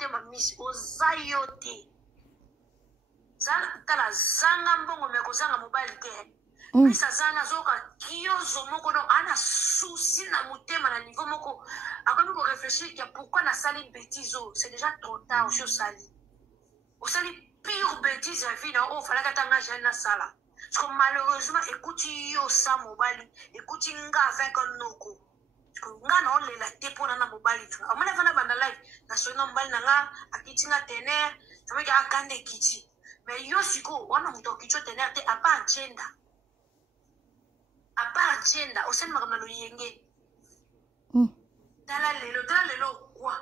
mutema miss ozayote tala zanga mbongo meko zanga mobile te bisa zana zoka kiyozo moko no ana souci na mutema na niveau moko akomi ko réfléchir que pourquoi na sali bêtise c'est déjà trop tard au sali au sali pire bêtise à vie na o fala katanga jana sala parce que malheureusement écoute yo sa mobile écoute nga avec un noko nga na ole la te pona na mobile tu amana fana banda live na sono mobile na nga akitinga tener tameka akande kiti mais yo siko wana muto kicho tener te apa agenda au sein de ma yenge. Tala lelo quoi?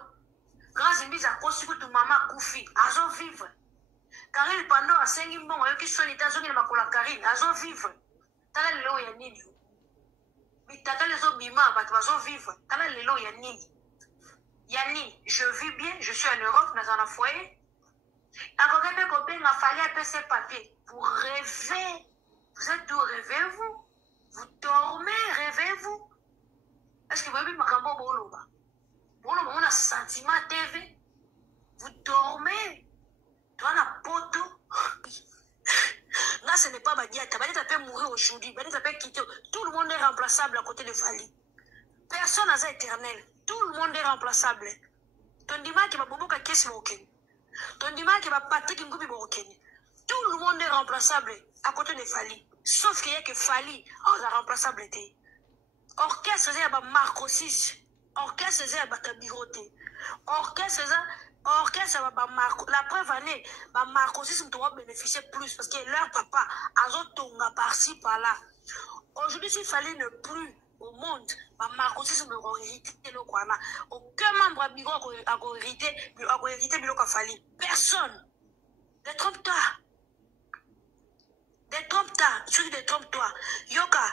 Grâce à mise à cause que tu maman koufi, azo vivre. Karine pendant à 5 bon, yo qui sont états unis ma kola Karine, azo vivre. Tala lelo ya nini? Mais tata les autres bima, azo vivre. Tala lelo ya nini? Yani, je vis bien, je suis en Europe, dans un foyer. Encore quelques copains m'a fallu un peu ces papiers pour rêver. Vous êtes où rêvez-vous? Vous dormez, rêvez-vous? Est-ce que vous avez vu ma cambo boloba? Boloba, on a sentiment TV. Vous dormez. Toi, on a poto. Là, ce n'est pas Badiata. Badiata peut mourir aujourd'hui. Badiata peut quitter. Tout le monde est remplaçable à côté de Fali. Personne n'a éternel. Tout le monde est remplaçable. Ton dimanche qui va bobo ka kesi moken. Ton dimanche qui va Patrick Ngoubi moken. Tout le monde est remplaçable à côté de Fali. Sauf qu'il y a que Fali, la remplaçabilité. Orchestre, c'est un Marco 6. Orchestre, c'est un Kabiroté. Orchestre, c'est un Marco. La preuve année, Marco 6 doit bénéficier plus parce que leur papa a zotonga par-ci, par-là. Aujourd'hui, si Fali ne plus au monde, Marco 6 ne va hériter le Kwana. Aucun membre a hérité le Fali. Personne. Détrompe-toi. Détrompe-toi. Yoka,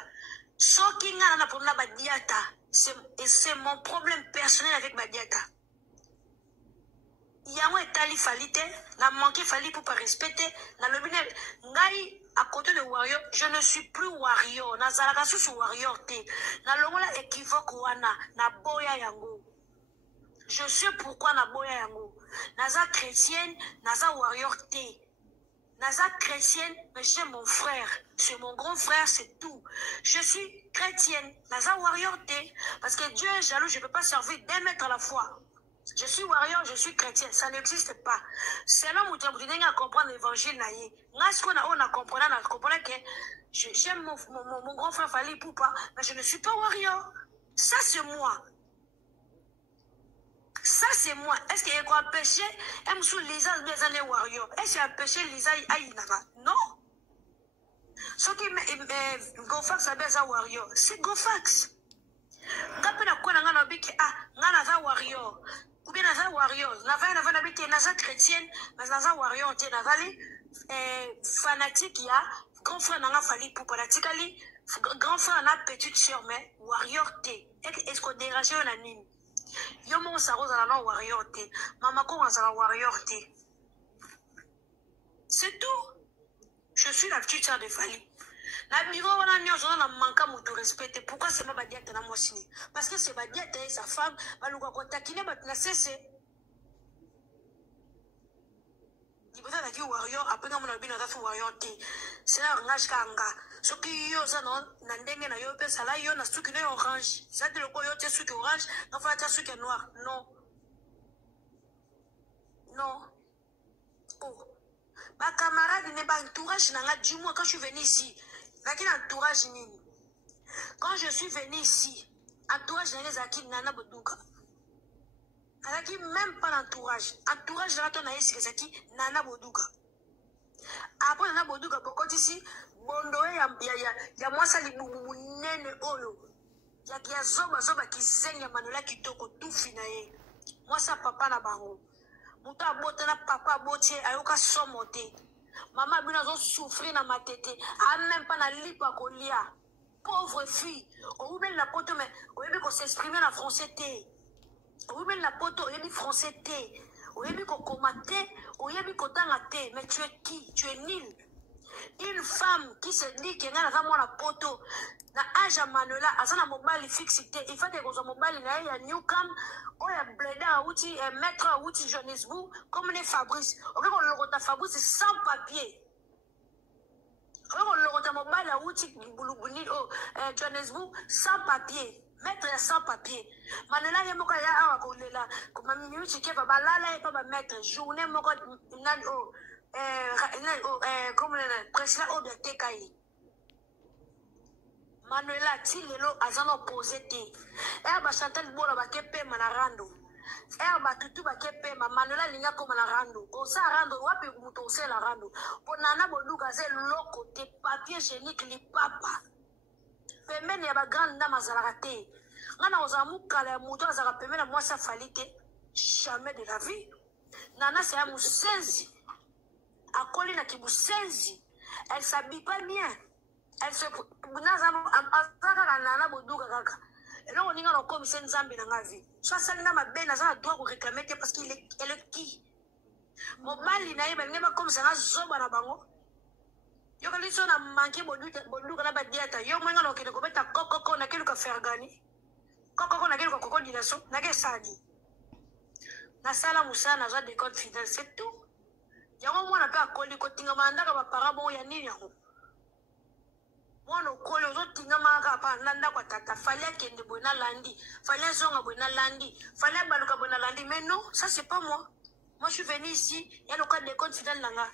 ce qui n'a pas de Badiata, c'est mon problème personnel avec Badiata. Il y a un état falite, n'a manqué Fali pour pas respecter, n'a le bine, ngai à côté de Warrior, je ne suis plus Warrior, n'a zalagasu sur Warrior te, n'a l'ongola équivoque wana, n'a boya yango. Je sais pourquoi n'a boya yango, n'a za chrétienne, n'a za Warrior te. Naza chrétienne, mais j'ai mon frère. C'est mon grand frère, c'est tout. Je suis chrétienne. Naza warrior té. Parce que Dieu est jaloux, je ne peux pas servir d'un maître à la fois. Je suis warrior, je suis chrétienne. Ça n'existe pas. C'est là où tu as comprendre l'évangile. On a compris que j'aime mon grand frère Fali Poupa, mais je ne suis pas warrior. Ça, c'est moi. Ça, c'est moi. Est-ce qu'il y a quoi péché? Est-ce que Lisa des années warrior? Est-ce qu'il y a péché Lisa Aïnara? Non. Ce qui me Gofax a besoin warrior, c'est Gofax. Gapena quoi n'a pas dit ah, n'a warrior. Ou bien n'a warrior. N'a pas dit n'a chrétienne, mais n'a warrior. T'es n'a fanatique ya. Grand frère n'a pas fallu pour pratiquer. Grand frère n'a petite sœur mais warrior t'es. Est-ce qu'on dérange un anime? Yo mon saro za na warrior te mama ko za warrior te. C'est tout. Je suis la petite sœur de Fali. La biro wana nyozo na manka mutu respecter. Pourquoi c'est ma Badiata na mosini? Parce que c'est Badiata et sa femme baluka ko takine batna cesse. Diboza la ki warrior après na mona bino za warrior te. C'est là ngashkanga. Ce qui yo ça non nandenge na yo pe sala yo na suki na orange. Ça te le ko yo te suki orange, na fa ta suki noir. Non. Non. Oh. Ma camarade n'est pas entourage nanga du mois quand je suis venu ici. Lakini entourage nini? Quand je suis venu ici, entourage nanga zaki nana boduka. Alaki même pas l'entourage. Entourage là ton aïs zaki nana boduka. Après nana boduka pourquoi ici bondoe ya mwasa libubu nene oyo ya zoba kizenya manola kitoko tufi na ye mwasa papa na bango muta bota na papa botie ayoka somote mama bina zo souffrir na matete a même pas na lipa kolia pauvre fille ou bien la poto mais ou bien qu'on s'exprimer en français té ou bien la poto ou bien français té ou bien qu'on commenter ou bien qu'on tanga té mais tu es qui? Tu es nul. Une femme qui se dit qu'elle a un poto, na âge à Manuela, à son mobile fixité, il faut que vous mobile na ya Newcam, ou ya Bleda outil, maître outil Johannesburg, comme les Fabrice. On veut qu'on le rota Fabrice sans papier. On veut qu'on le rota mobile outil Bouloubouni, Johannesburg sans papier. Maître sans papier. Manuela ya moka ya awa kolela, comme un minute qui va balala et pas mettre journée moka nan comme le président Obiate Kayi. Manuela Tilelo azano posé. Erba Chantal Bora bakepe manarando. Erba tutu bakepe Manuela linga ko manarando. Osa rando wapi muto ose la rando. Ponana boluka ze loko te papier génique li papa. Pemene ya ba grande dame azalakate. Ngana ozamu kala muto azaka pemene moi sa falite. Jamais de la vie. Nana c'est un musenzi. A Colina qui Kibusenzi, elle s'habille pas bien. Elle se. Nana Boudouga Gaga. Et là, on y a comme Senzambi dans la vie. Soit ça n'a ma benne, ça doit réclamer parce qu'il est qui. Mon mal, il n'a pas comme ça, Zoba na bango. Yo quand ils a manqué Boudouga na badiata. Yo, moi, on a qu'il a coco, na quelque faire gagner. Coco, na quelque coco d'inasso, na quelque sadi. Na sala moussa, na des codes fidèles, c'est tout. Yango mwana pe akoli kotinga mandaka ba parabo ya nini yango mwana okoli ozotinga maka pa nanda kwa tata fallait kende bona landi fallait zonga bona landi fallait baluka bona landi mais non ça c'est pas moi je suis venu ici il y a le cadre de compte fidèle nanga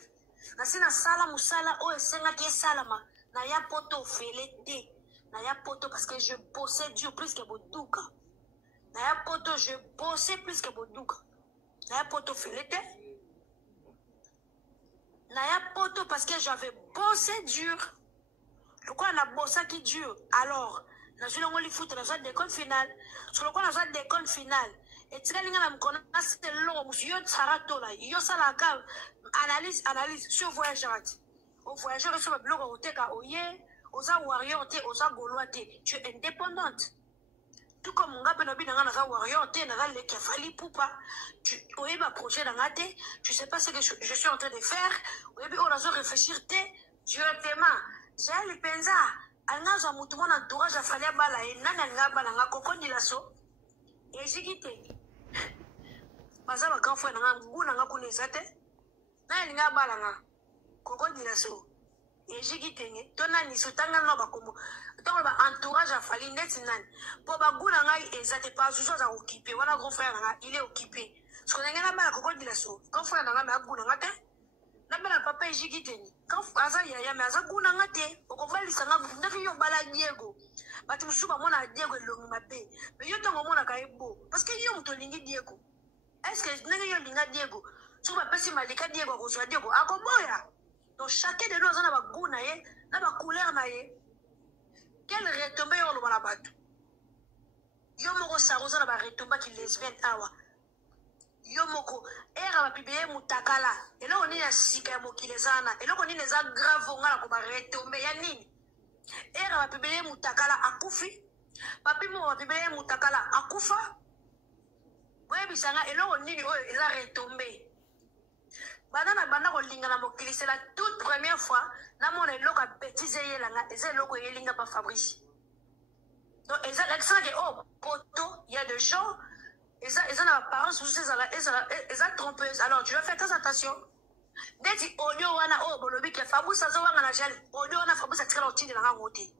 na sina sala musala o esenga ki salama na ya poto felete na ya poto parce que je possède Dieu plus que Boduka na ya poto je possède plus que Boduka na ya poto felete Naya poto parce que j'avais bossé dur. Pourquoi on a bossé qui dure? Alors, dans une longue foot, dans une déconne finale. Sur le coup, dans une déconne finale. Et tu sais, on a c'est long, monsieur, Sarato là. Yo salaka analyse sur voyageur. Au voyageur, sur le blog, au teka, au yé, aux warrior, aux agoloate. Tu es indépendante. Tout comme mon gars, na warrior, na le kefali poupa. Tu es approché dans la tête, tu sais pas ce que je suis en train de faire. Et puis on a réfléchir directement. J'ai le penza. Alnazo a moutou mon entourage a fallu bala et nananga balanga koko ni lasso. Et j'ai quitté. Baza ba grand frère nanga nguna kunezate. Na linga balanga koko ni lasso. Et j'ai quitté. Tona ni sotanga no bakombo. Tant ba entourage a fallu net nan. Pour ba guna ngai ezate pas sous ça occupé. Voilà grand frère nanga, il est occupé. Ce qu'on a gagné à la cocotte de la sauce. Quand frère n'a pas goût n'angate, n'a pas papa et j'y quand Aza ya mais Aza goût n'angate, au conval il s'en a n'a fait yon bala Diego. Mais tu me souviens mon a Diego et l'homme m'a payé. Mais yon t'en mon a caïbo. Parce que yon te lingi Diego. Est-ce que n'a yon linga Diego? Tu vas passer malika Diego au soit Diego. A Koboya. Donc chacun de nous en a goût naïe, n'a pas couleur naïe. Quel retombé yon le balabat? Yon moro sarosa n'a pas retombé qui lesbienne awa. Yomoko era ba pibeye mutakala elo oni ya sika mokilezana elo oni neza grave ngala ko ba retombe ya nini era ba pibeye mutakala akufi papi mo ba pibeye mutakala akufa boye bisanga elo oni ni oyo eza retombe banana banda ko lingana mokili c'est la toute première fois na mona elo ka bêtise yelanga eza elo ko yelinga pa Fabrice donc eza l'exemple de oh poto il y a des gens. Et ça n'a pas parents sous ces elles trompeuse. Alors tu vas faire très attention. Dès que audio wana oh bolobi ke Fabrice ça wanga na gel audio wana Fabrice atikala otindi na ngote.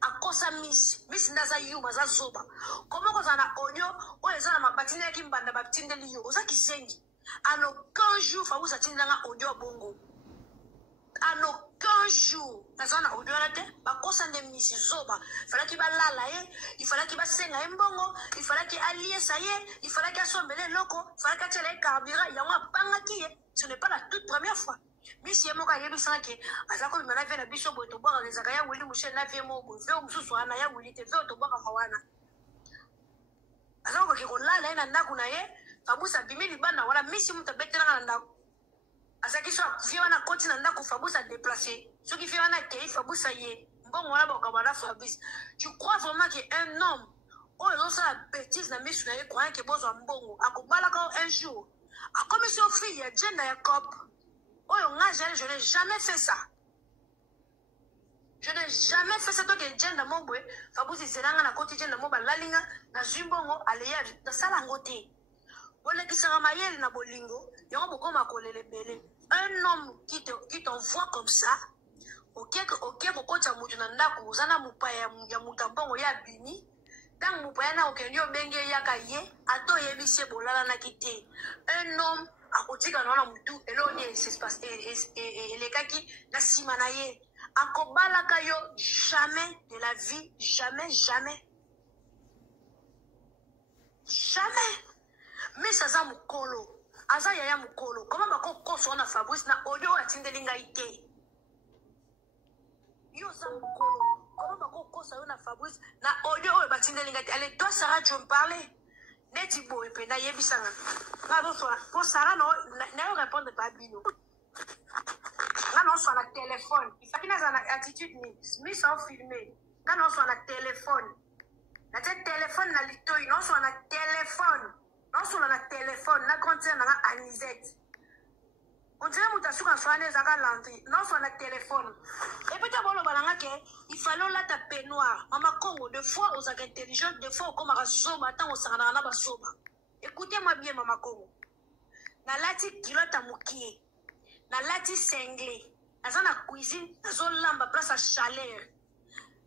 Akosa miss ndaza yu maza zoba. Comment qu'on a audio oh eza na mabatine ya kimbanda batinde liyo. Oza kisengi. Ano quand jour Fabrice atindi na audio bongo. Ano quand jour nazana audio na te bakosa de miss zoba. Fallait qu'il va lala il fallait qu'il va senga mbongo, il fallait qu'il allie ça il fallait qu'il assombele loko, il fallait qu'il ait carburant, il y a un pangaki. Ce n'est pas la toute première fois. Mais si moi quand il y a que azako mena vient na biso boto boka les akaya wili mushe na vie mo bo veo mususu ana ya wili te veo to boka kawana. Azako ke kolala ina ndaku na ye, Fabusa bimili bana wala misi mutabetela na ndaku. Azaki so vie wana continent ndaku Fabusa déplacer. Ce qui fait wana ke Fabusa ye. Bon, voilà, Fabrice. Tu crois vraiment qu'un homme, oh, ils ont ça la bêtise, la mise sur les croyants qui posent un bon, à Kobala un jour, à commission fille, Jen Jacob, oh, je n'ai jamais fait ça. Je n'ai jamais fait ça. Toi, que Jen Damobo, Fabrice Zelanga, na côté Jen Damobo, Lalinga, na Zumbongo, Aléa, na Salangote. Voilà qui sera maïel na bolingo, il y aura beaucoup ma collègue belé. Un homme qui t'envoie comme ça, ok, beaucoup de moutonnanda, Kozana Moupaya, Yamoutambongo, Yabini, tant Moupayana, Okenyo, Bengue, Yakaye, Ato Yebise, Bolala, Nakite. Un homme, à côté quand on a moutou, et l'on est, c'est passé, et les kaki, na Simanaye. Akobala kayo, jamais de la vie, jamais, jamais. Jamais. Mais ça za mukolo. Aza yaya mukolo. Comment bako koso na Fabrice na audio atindelinga ite. Yo za mukolo. Comment bako koso na Fabrice na audio atindelinga ite. Allez, toi Sarah, tu veux me parler? Neti bo et penda yebisanga. Pour Sarah, n'a répondre pas bino. Là, on soit à la téléphone. Il faut qu'il y ait une attitude mise en filmé. Là, on soit à la téléphone. La téléphone, la lito, on soit à la téléphone. On soit à la téléphone. Là, quand on a Anisette. On dirait que tu as un landry. On soit à la téléphone. Et puis, il fallait là ta peignoir. Maman Congo, deux fois, aux intelligents, deux fois, comme à Soba, tant on s'en a un Soba. Écoutez-moi bien, Maman Congo. La lati kilote à moukier. Na lati sengle aza na cuisine azo lamba place à chaleur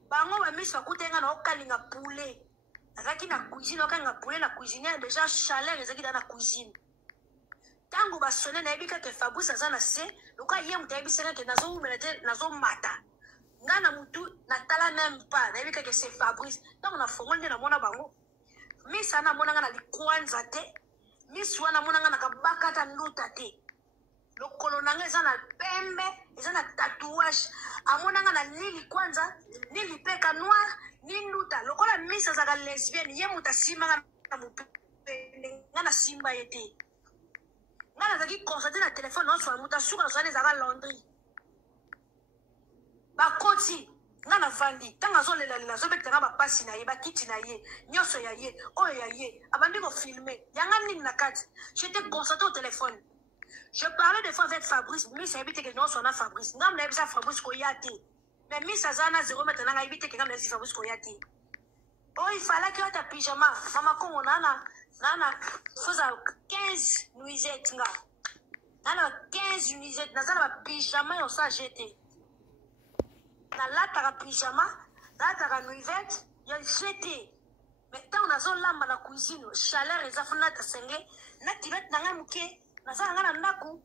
bango ba miso akutenga na okalinga poulet azaki na cuisine okalinga poulet na cuisinière déjà chaleur ezaki dans la cuisine tango ba sonné na ebika ke Fabrice aza na se loka ye muta ebisaka ke nazo umela nazo mata ngana mutu na tala même pas na ebika ke c'est Fabrice donc na fongole na mona bango misa na mona nga na likwanza te miswa na mona nga na kabakata nduta te. Le colonanga est na pembe, est na tatouage. Amonanga na nili kwanza, nili peka noir, ni nuta. Le kola misa zaga lesbienne, ye muta simba na mupende, na simba yete. Ngana zaki constater na téléphone non so muta suka zane zaga laundry. Ba koti, ngana vandi, tanga zo lela zo betanga ba pasi na ye, ba kiti na ye, nyoso ya ye, oyo ya ye, abandi ko filmer. Yanga nini na kati. J'étais constaté au téléphone. Je parlais des fois avec Fabrice, mais ça évite que nous soyons Fabrice. Nous avons ça Fabrice Koyate. Mais mis ça à 0 maintenant, ça évite que nous soyons Fabrice Koyate. Oh, il fallait que tu aies pyjama. Maman, comme on a 15 nuisettes. On a 15 nuisettes. On a pyjama, on s'est jeté. Là, tu as pyjama, là, tu as nuisette, il y a jeté. Mais quand on a zone là, dans la cuisine, chaleur, les affaires, tu as sengé, là, tu vas te mouké. Nasala ngana ndaku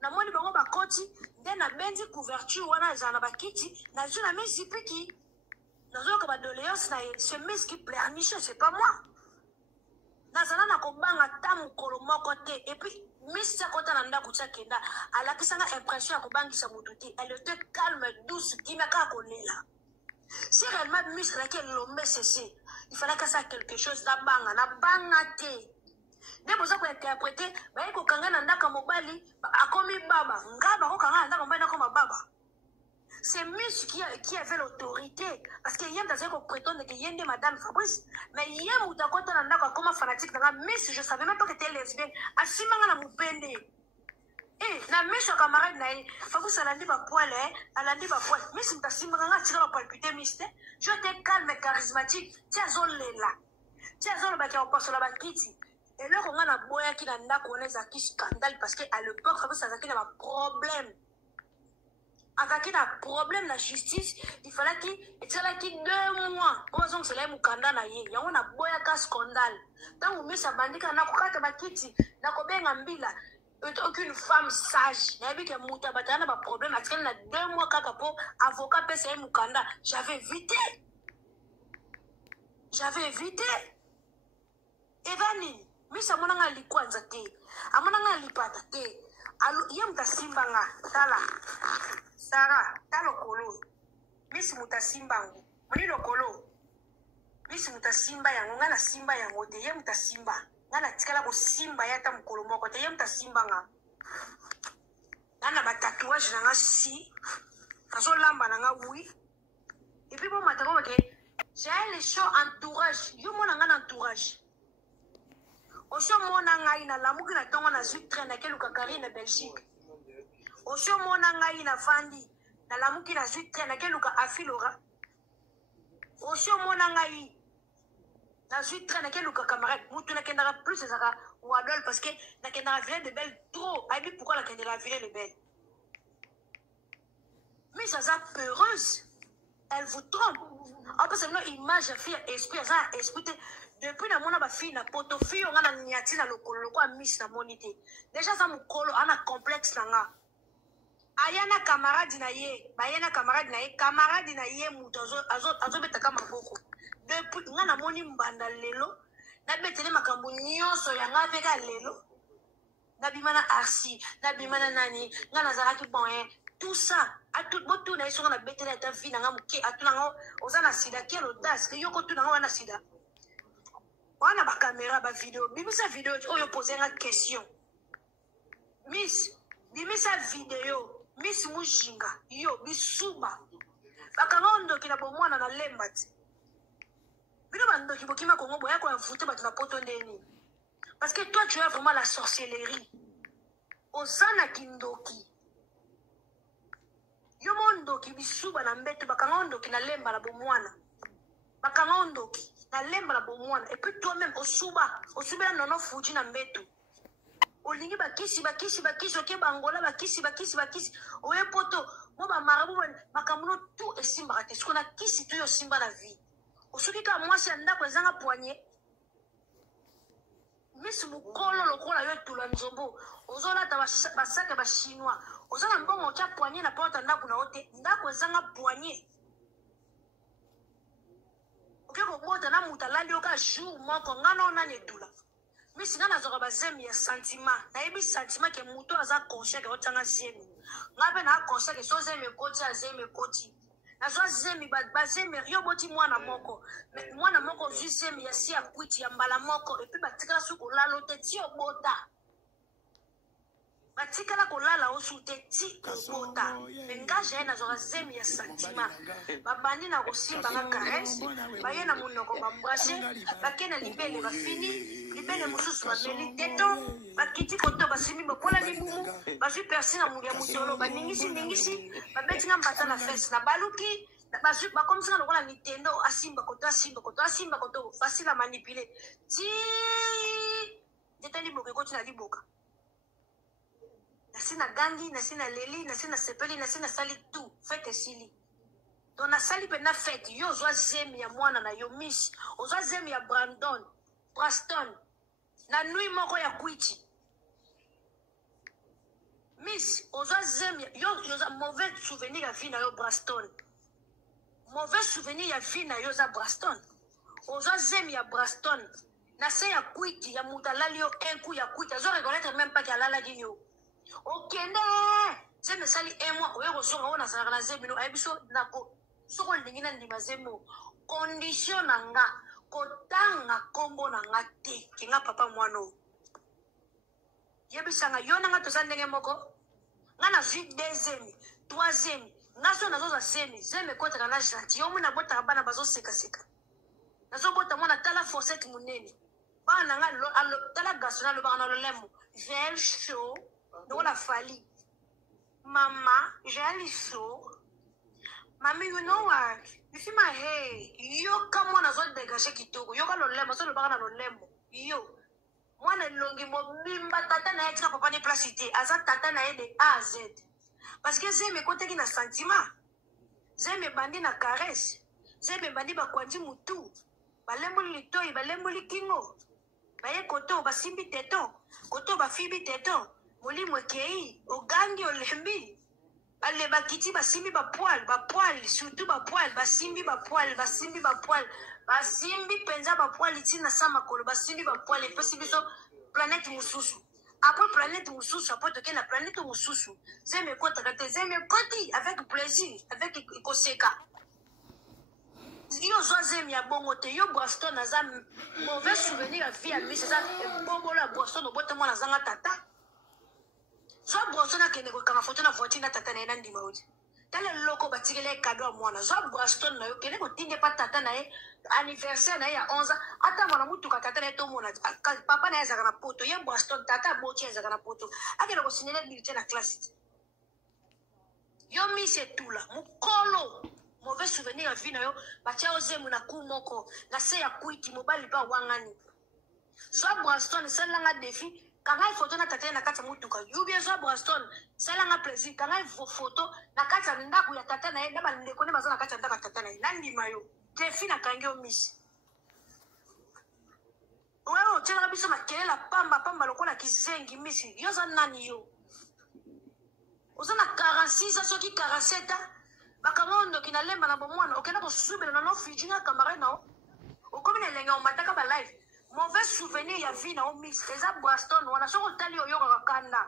na moni bango bakoti nde na benzi couverture wana ezana bakiti na zuna mesi piki nazo ka ba doléance na ce mes qui pleurniche c'est pas moi nasala na kobanga tamu kolo moko te et puis misi kota na ndaku tsa kenda alakisanga impression ya kobangisa mutu te elle était calme douce kimaka kolela si réellement misi laquelle l'homme cessé il fallait que ça quelque chose na banga te. Dès que vous avez interprété, vous avez c'est Miss qui avait l'autorité. Parce qu'il y a des gens qui prétendent qu'il y a Madame Fabrice. Mais il y a des gens qui sont fanatiques. Miss, je ne savais même pas que tu étais lesbienne. Asimanga na mupende. Eh, na Miss, camarade, Fabrice, elle a dit ma poêle, elle a dit ma poêle. Miss, tu as simanga, tu as palpité, Miss. Je t'ai calme et charismatique. Tu as zolé là. Tu as zolé qui passe la bakiti. Et là, on a un boya qui n'a pas de scandale parce qu'à l'époque, ça a un problème. Avec un problème, la justice, il fallait qu'il y ait 2 mois. Pour raison que c'est là où il y a un boya qui scandale. Tant que ça bandit, on a un bakiti, aucune femme sage. Il y a un problème. Il y a 2 mois pour avocat PCA Mukanda. J'avais évité. Evani. Misa monanga likwanza te. Amonanga lipata te. Ye mutasimba nga. Tala. Sara. Talo kolo. Misi mutasimba ngo. Moni lokolo. Misi mutasimba yango. Nga na simba yango te. Ye mutasimba. Nga na tikala ko simba yata mukolo moko te. Ye mutasimba nga. Nga na ba tatouage na nga si. Kazo lamba na nga oui. Et puis bon matako ke. J'ai les show entourage. Yo mona nga entourage. Osho mona ngai na lamuki na tongo na zutre na keluka Karine Belgique. Osho mona ngai na fandi na lamuki na zui train na keluka afilora aussi au mona ngai na zui train na keluka camarade mutu na kendara plus ezaka wadol parce que na kendara ville de belle trop abi pourquoi la kendara ville de belle mais ça ça peureuse elle vous trompe en plus c'est une image fille esprit ça esprit depuis na mona ba fille na poto fille on a niati na lokolo ko miss na monité déjà ça mukolo ana complexe nga ayana camarade na ye bayana camarade na ye muto azo betaka maboko depuis nga na moni mbanda lelo na betele makambo nyonso ya nga peka lelo na bimana arsi na bimana nani nga nazalaki bon tout ça a tout botu na iso na betele ta vie na nga muke atuna nga ozana sida ke l'audace que yoko tuna nga wana sida wana ba caméra ba vidéo bimisa vidéo oyo poser nga question miss bimisa vidéo Miss Mujinga, yo, bisuba. Bakanga ki na bomwana na lemba ti. Bino bandoki bokima kongo boya ko envoûter bato na poto ndeni. Parce que toi tu as vraiment la sorcellerie. Ozana kindoki. Yo mondoki bisuba na mbeto bakanga ki na lemba la bomwana. Bakanga na lemba la bomwana et puis toi-même osuba nono fuji na mbeto. Olingi bakisi oke bangola bakisi oye poto mo ba marabu makamuno tout esimba te skona kisi to yo simba la vie osoki ka mwasi anda ko zanga poignet miss mukolo lokola yo tula nzombo ozola ta basaka ba chinois ozala mbongo cha poignet na porte anda kuna ote ndako zanga poignet oke ko bota na mutalali oka jour moko ngana ona netula mais si na zoka bazemi ya sentiment na yebi sentiment ke muto aza conscient ke otanga zemi ngabe na conscient ke so zemi koti azemi koti na so zemi bazemi yo boti mwana moko zemi ya si ya kwiti ya mbala moko et puis batikala su ko lalo te ti obota batikala ko lala osu te ti obota engage na zoka zemi ya sentiment babandi na kosimba nga caresse bayena munoko bambrasser bakena libele bafini libele mususu bameli teto bakiti koto basimi bokola libumu bazwi persi na mungia mutolo baningisi babeti nga mbata na fesse na baluki bazwi bakomisi nga lokola nintendo asimba koto facile à manipuler ti ndeta liboka ekoti na liboka nasi na gangi nasi na leli nasi na sepeli nasi na sali tout fete esili donc na sali mpe na fete yo ozwa zemi ya mwana na yo miss ozwa zemi ya Braston na nui moko ya kwiti miss ozwa zemi yo mauvais souvenir ya vie na yo Braston mauvais souvenir ya vie na yo za Braston ozwa zemi ya Braston na se ya kwiti ya mutalali yo un coup ya kwiti azo reconnaître même pas qu'alalaki yo okende zemi sali un mois oye kosonga oyo nazalaka na zemi no ayebiso nako soko ndingi na ndima zemo condition na nga kotanga kombo na nga te ke nga papa mwano yebisanga yo na nga toza ndenge moko nga na zwi deuxième troisième nga so nazoza zemi ekotaka na gentil yo mwi nabotaka bana bazosekaseka nazobota mwana tala forsete monene bana na nga tala gaso na alobaka na lolemo j'ai chaud lokola fali mama j'ai chaud mami you know what you see my hair yo ka mwana zo dégager kitoko yo ka lolemo so lobaka na lolemo yo mwana elongi mobimba tata na ye tika papa ne place te aza tata na ye de A à Z parce que zemi ekoteki na sentiment zemi ebandi na caresse zemi ebandi bakwandi mutu balemboli litoi balemboli kingo baye koto basimbi teton koto bafibi teton molimo ekei ogangi olembi bale bakiti basimbi bapoil surtout bapoil basimbi penza bapoil tina sa makolo basimbi bapoil epesi biso planète mususu après planète mususu après toke na planète mususu zemi ekotaka te zemi ekoti avec plaisir avec ekoseka yo zwa zemi ya bongo te yo Braston aza mauvais souvenir ya vie ya misi eza ebongolo ya Braston obota mwana azanga tata zwa Braston akende kokanga foto na voiture na tata na ye na ndima oti tala eloko batikela ye kado ya mwana zwa Braston na yo kende kotinde pa tata na ye anniversaire na ye ya 11 ata mwana mutuka tata na ye tomona papa na ye azalaka na poto ye Braston tata aboti azalaka na poto akende kosinyele bilite na classe Yo Miss tout là. Mukolo. Mauvais souvenir à vie na yo. Batia ozemu na kumoko. Na se ya kuiti mobali ba wangani. Zo Braston salanga défi. Kanga photo na tata na kata mutuka. Yubie zo Braston salanga plaisir. Kanga photo na kata ndaku ya tata na ye na bandeko ne bazana kata ndaka tata na ye. Nandi mayo. Défi na kangyo Miss. Wewe tena biso makelela pamba lokola kizengi Miss. Yo za nani yo? Ozana 46 soki 47 bakamondo kinalemba na bomwana okenda ko subela na no fijinga kamara na okomi na lenga omataka ba live mauvais souvenir ya vie na o Miss eza Braston wana soko tali yo kakanda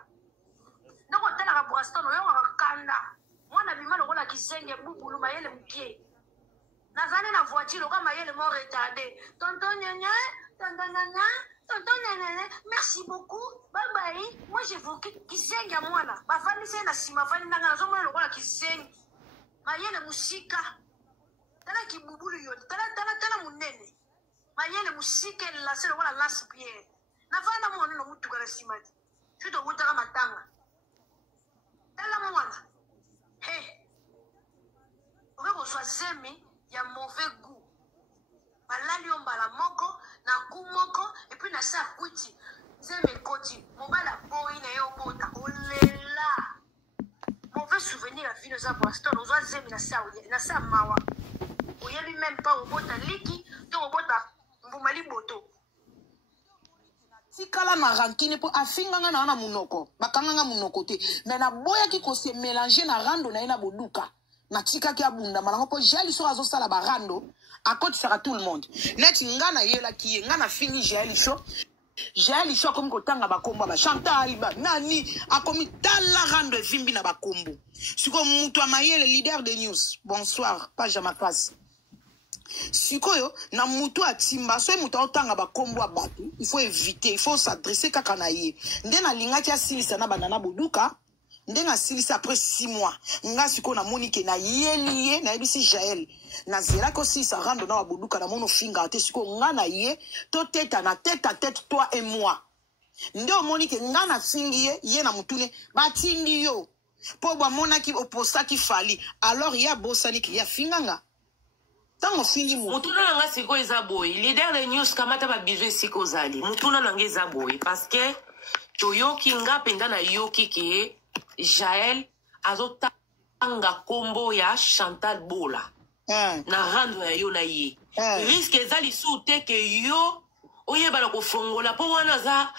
ndako tala ka Braston yo kakanda mwana bima lokola kisenge bubulu mayele mkie nazane na voiture kama mayele mo retardé tonton nyanya merci beaucoup. Bye bye. Moi j'ai voulu kizengi ya mwana. Bafani se na sima fani nanga nazo mwana lokola kizengi. Mayele musika. Tala kibubulu yo. Tala munene. Mayele musika la se lokola last pierre. Na fana mwana no mutuka na sima. Chuto mutaka matanga. Tala mwana. Hey. Oko so zemi ya mauvais goût. Balali ombala moko na kumoko et puis na sa kuti zeme koti mobala boy na yo bota olela mauvais souvenir à vie de Boston ozo zeme na sa mawa oyebi même pas obota liki to obota mbumali boto tikala na rankine po afinganga na munoko bakanganga munoko te mais na boya ki ko se mélanger na rando na ina boduka na tika ki abunda malango po jali so azo sala barando à côté sera tout le monde net ngana yela ki ngana fini jali show comme kotanga bakombo ba Chantal ba nani akomi tala rando vimbi na bakombo siko mutu amayele leader de news bonsoir page à ma face sikoyo na mutu atimba so mutu otanga bakombo abatu il faut éviter il faut s'adresser kaka na ye ndena lingaki asilisa na banana boduka ndenga silisa après 6 mois nga siko na monike na yeliye na ebisi Jaël na zela ko si sa rando na wabuduka na mono finga te siko nga na ye to teta na tête à tête toi et moi ndo monike nga na fingi ye na mutune batindi yo po ba monaki oposa ki fali alors ya bosani ki ya finganga tango fingi mo mutuna nga siko eza boy leader de news kamata ba bizo siko zali mutuna nga eza boy parce que toyoki nga penda na yoki ki Jaël azotanga kombo ya Chantal Bola na rando ya yo na ye risque ezali sute ke yo oyeba la kofongola po wana aza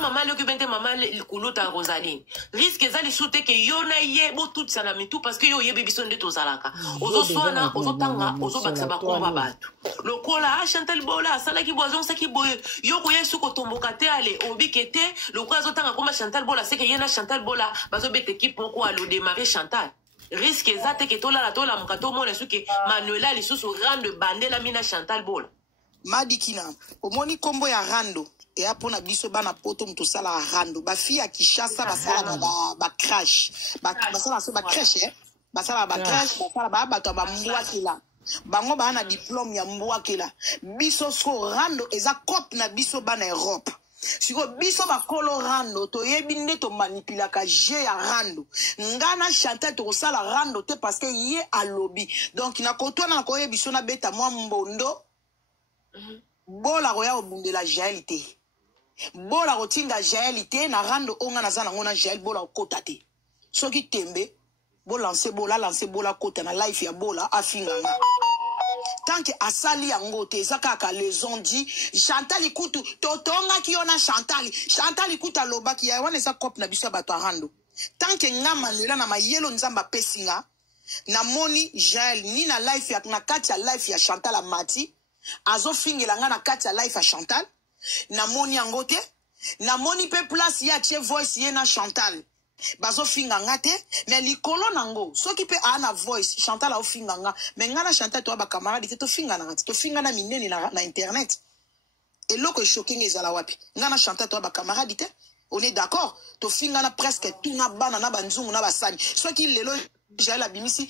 mama le kubente mama kulota Rosaline risque ezali sute ke yo na ye bo tout ça la mitu parce que yo yebe biso nde tozalaka ozoswana ozotanga ozobakisa bakomba batu lokola Chantal Bola asalaki boison saki boye yo ko yesu ko tomboka te ale obikete lokola azotanga komba Chantal Bola c'est que yena Chantal Bola bazobeta équipe moko alo démarrer Chantal risque ezate ke tola la tola mukato mona suke Manuela lisusu rande bandela mina Chantal Bola madikina omoni kombo ya rando et apona biso bana poto muto sala rando ba fille ya Kishasa basala ba crash basala so ba crash basala ba crash basala ba bato ba mbwa kila bango bana diplôme ya mbwa kila biso so rando eza cop na biso bana Europe siko biso ba kolorando to yebi nde to manipulaka je ya rando ngana Chantal to sala rando te parce que ye a lobby donc na kotwana na koye biso na beta mwa mbondo bola roya obundela Jaël te bola rotinga Jaël te na rando onga na zana ngona Jaël bola okota te soki tembe bola lancer bola kota na life ya bola afinganga tant que asali yango te zakaka les ont dit Chantal ikutu totonga ki ona Chantal ikuta lobaki ya wana sa cop na biso bato rando tant que ngama lela na mayelo nzamba pesinga na moni Jaël ni na life ya na kati ya life ya Chantal amati azo fingela nga na kati ya life ya Chantal na moni yango te na moni pe place ya tie voice ye na Chantal bazo finga nga te mais likolo nango soki pe ana voice Chantal a finga nga mais nga na Chantal to ba camarade te to finga na to finga na minene na internet et loko shocking ezala wapi nga na Chantal to ba camarade te on est d'accord to finga na presque tout na bana na banzungu na basani soki lelo Jaël abimisi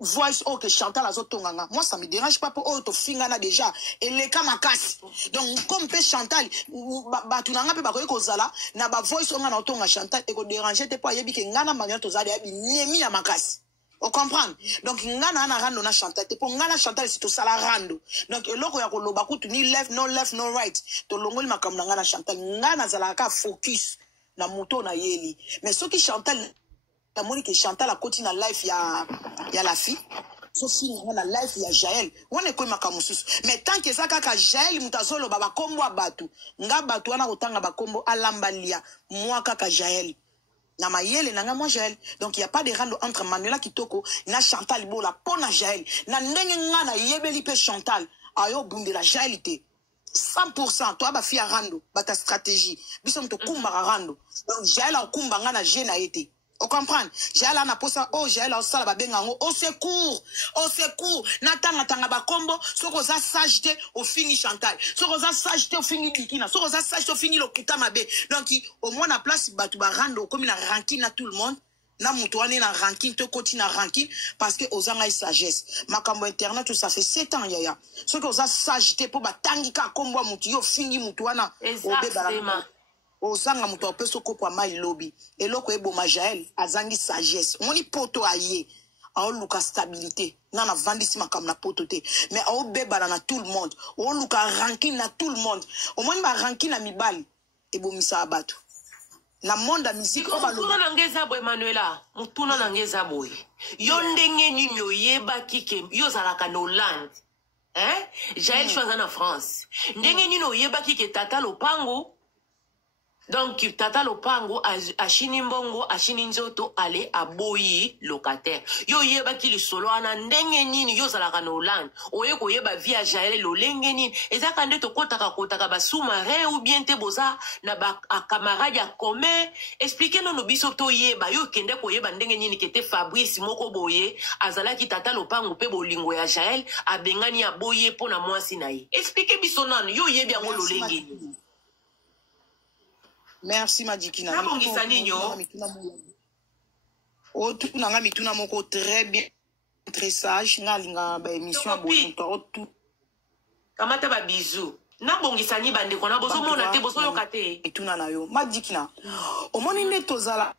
voice oh que Chantal azotonganga moi ça me dérange pas pour oh to fingana déjà et les kamakasi donc comme peut Chantal ba tunanga pe ba ko kozala na ba voice onga na otonga Chantal et ko déranger te pas yebi ke ngana manya to zali yebi niemi ya makasi on comprend donc ngana na rando na Chantal te pour ngana Chantal c'est to sala rando donc eloko ya ko loba kutu ni left no right to longoli makamna ngana Chantal ngana zala ka focus na moto na yeli mais ce qui Chantal ta moni que Chantal a continué na life ya la fille Sophie na life ya Jaël on est comme makamususu mais tant que ça kaka Jaël mutazolo baba kombo abatu nga batu wana kotanga bakombo alambalia moi kaka Jaël na mayele na nga moi Jaël donc il y a pas de rando entre Manuela Kitoko na Chantal bola pona Jaël na ndenge nga na yebeli pe Chantal ayo bundela Jaël te 100% toi ba fia rando ba ta stratégie biso mto kumba rando donc Jaël a kumba nga na jena été. On comprend. J'ai là na posa oh j'ai là au sala ba bengango au secours natanga ba combo soko za sagité au fini Chantal soko za sagité au fini Bikina soko za sagité au fini lokuta mabe donc au moins na place batu ba rando comme na ranking na tout le monde na mutu ane na ranking to koti na ranking parce que ozanga sagesse makambo internet tout ça fait 7 ans yaya soko za sagité pour ba tangika kombo mutu yo fini mutu wana exactement. Ozanga muto peso ko kwa mai lobby eloko eboma Jaël azangi sagesse moni poto aye a luka stabilité nana vandisi makam na poto te mais a bebala na tout le monde o luka ranking na tout le monde au moins ba ranking na mibali ebomisa abatu la monde la musique o ba na ngeza boy Manuela mutuna na ngeza boy yo ndenge nini oyeba kike yo zalaka na Hollande Jaël choisa na France ndenge nini oyeba kike tata lopango. Donc, tata lopango, achini mbongo, achini nzoto, ale aboyi locataire. Yo yeba ki li solo ana ndenge nini, yo zalaka na Hollande. Oye ko yeba via Jaël lo lenge nini. Eza kande to kotaka ba sous-marin ou bien te boza na ba camarade ya commun. Expliquez no biso to yeba. Yo kende ko yeba ndenge nini kete Fabrice moko boye. Azala ki tata lopango pe bolingo ya Jaël. Abengani ya boye pona mwasi na ye. Expliquez biso nani, yo yebi yango lo lenge nini. Merci Madikina. Oh, tout n'a mituna moko très bien, très sage. N'a linga ba émission bonito tout. Kamata ba bisou. Na bongisani bande kona bozo mona te bozo yokate. Mituna na yo. Madikina. O moni ne tozala.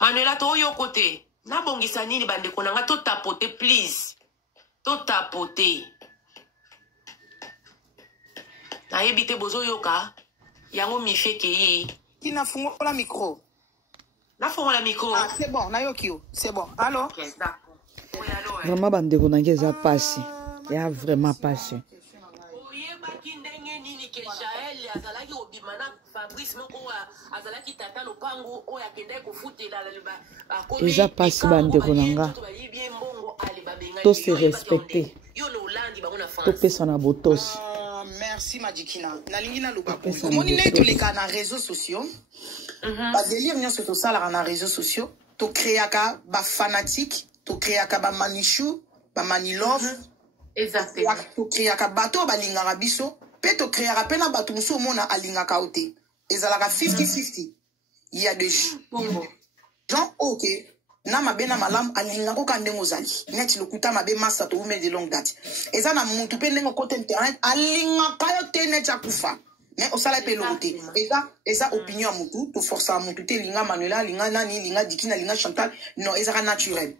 Manuela to yo kote. Na bongisa nini bande konanga to tapoter please. To tapoter. Na yebite bozo yoka. Yango mi feke yi. Qui n'a fongo la micro. Na fongo la micro. Ah c'est bon, na yokio. C'est bon. Allô? Ok, d'accord. Oui, allô. Vraiment bande konanga za passi. Ya vraiment passi. Oyeba ki ndenge nini ke Jaël azalaki obimana Fabrice moko azalaki tata lopango oya kende ko futela ba komi. Eza passi bande konanga. To se respecter. Yo no Hollande ba na France. To pesa na botos. Merci Madikina. Na lingina lubapo. Omoni ne to leka na réseaux sociaux. Ba délire nya so to sala na réseaux sociaux. To créaka ba fanatique, to créaka ba manichou, ba manilove. Exactement. To créaka bato ba lingaka biso, pe to créaka pe na bato muso mona alingaka ote. Ezalaka 50-50. Il y a des gens OK. Na mabena malam alinga ko kandengo zali net lokuta mabe masa to ume de longue date eza na muntu pe ndengo côté internet alinga kayo te net akufa mais osala pe lokuté eza opinion mutu to forcer mutu te linga Manuela linga nani linga Dikina linga Chantal non eza naturel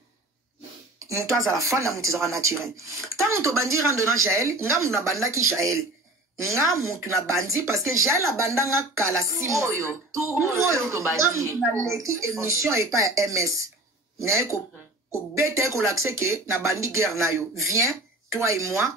mutu azala fana mutu eza naturel tant to bandi rando na Jaël nga muna bandaki Jaël nga mutu na bandi parce que Jaël abandanga kala simo oyo to bandi na leki émission et pas MS. N'a ko bête ko l'accès que na bandi guerre na yo viens toi et moi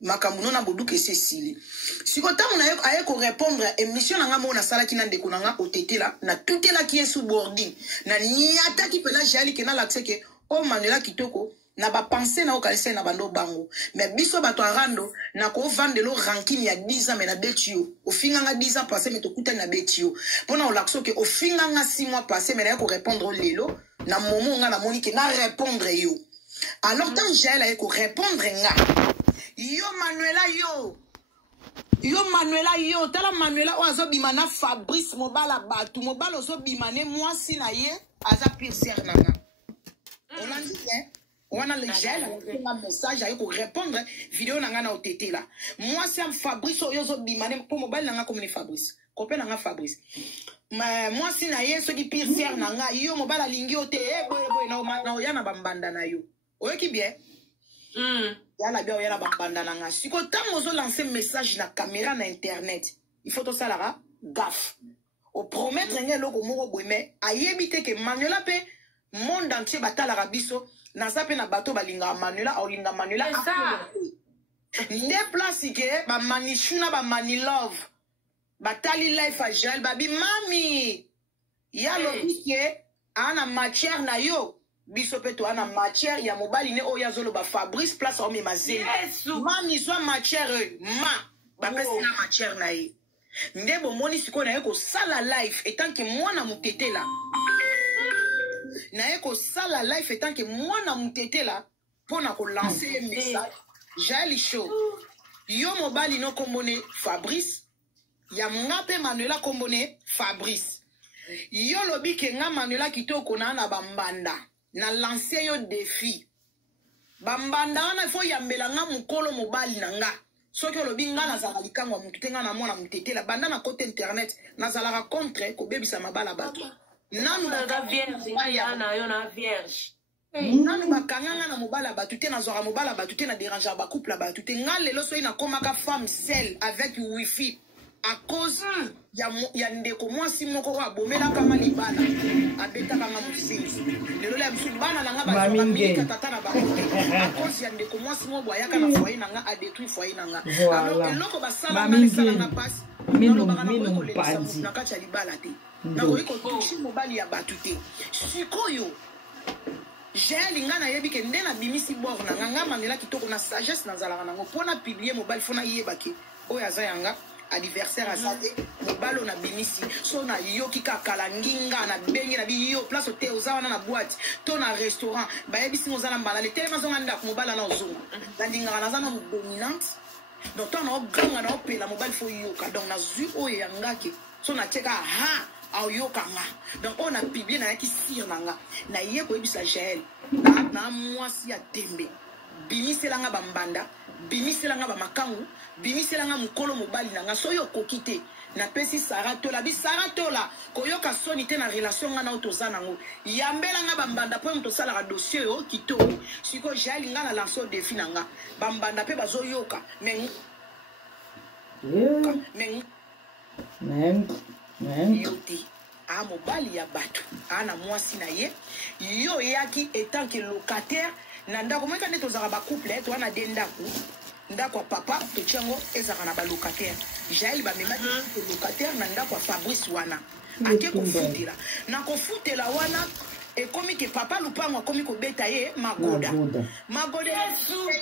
makamuno na bodu que Cécile si ko ta na aye ko répondre émission na ngamo na sala kina ndeko na nga otete là na tout là qui est sous boarding na niata ki pela Jaël que na l'accès que o Manuela Kitoko na ba penser na okalise na bando bango mais biso bato arando na ko vendre lo ranking ya 10 ans mais na betio au finanga 10 ans passé mais to kuta na betio pona o l'accès que au finanga 6 mois passé mais na ko répondre lelo na momo nga na monique na répondre yo alors tant Jaël a ko répondre nga yo Manuela yo Yo Manuela yo tala Manuela ozo bimana Fabrice mobala batu mobala ozo bimane moi si na ye aza pire nanga. On a dit hein. On a le gel, on a un message à répondre vidéo nanga na OTT là. Moi c'est Fabrice ozo bimane pour mobile nanga comme Fabrice. Copain nanga Fabrice. Mais moi si na ye so qui pire nanga yo mobala lingi ote boy na yana bambanda na yo. Oyo ki bien. Yala bien yala bambanda nanga. Si ko tant ozo lancer message na caméra na internet. Il faut to salara gaffe. O promettre ngelo ko moko boyme ayebite ke Manuela pe monde entier batala rabiso na zape na bato balinga Manuela olinga Manuela ne place ke ba manishuna ba mani love batali life a gel babi mami ya lobike ana matière na yo biso pe to ana matière ya mobali ne oya zolo ba Fabrice place o me mazeli mami so matière ma ba pesi na matière na ye ndebo moni siko na ye ko sala life etant que mwana mutete la na eko sala life etant que mwana mutete la pona ko lancer un message jali show yo mobali no kombone Fabrice ya ngape Manuela kombone Fabrice yo lobi ke nga Manuela kitoko na bambanda na lancer yo défi bambanda na fo yambela nga mukolo mobali na nga soki lobi nga na zala likango mutete nga na mwana mutete la banda na côté internet na zala contre ko bebisa mabala bato nanu na vierge na yo na vierge nanu bakanganga na mobala batute na zora mobala batute na déranger ba couple batute nga lelo so ina komaka femme seule avec wifi à cause ya ndeko mwasi moko wa bomela kama libala abeta kama musinzi lelo la bisu bana na nga ba zora tata na ba à cause ya ndeko mwasi mo boya kana foyer na nga a détruit foyer na nga alors eloko basala na sala na passe mino pandi na kacha libala te na ko toucher mobali ya batute sikoyo j'ai linga na yebi ke ndena bimisi borna nga Manuela kitoko na sagesse na zalaka nango pona publier mobile fona yebaki oya za yanga anniversaire azade mobalo na bimisi so na yoki kakala nginga na bengi na biyo place au thé ozawana na boîte to na restaurant ba yebisi ngozala mbala le tellement zonga nda mobala na ozonga na ndinga na zana dominante donc to na oganga na opela mobile fo yoka donc na zu oyo yangaki so na cheka ha ayoka nga donc on a publié na yaki sir nanga na ye ko ebisa Jaël na mwasi ya tembe bimiselanga bambanda bimiselanga ba makangu bimiselanga mukolo mobali nanga soyo kokite na pesi saratola bi saratola koyoka soni te na relation nga na otozana ngo yambelanga bambanda po mto sala ka dossier o kito siko Jaël nga na lancer défi nanga bambanda pe bazoyoka men yote a mobali ya batu ana mwasi na ye yo yaki etant que locataire na ndako mweka nde tozaka ba couple to wana de ndako papa to tiango ezaka na ba locataire Jaël ba mema locataire na ndako Fabrice wana ake kofutela na kofutela wana e komi ke papa lupango akomi ko beta ye magoda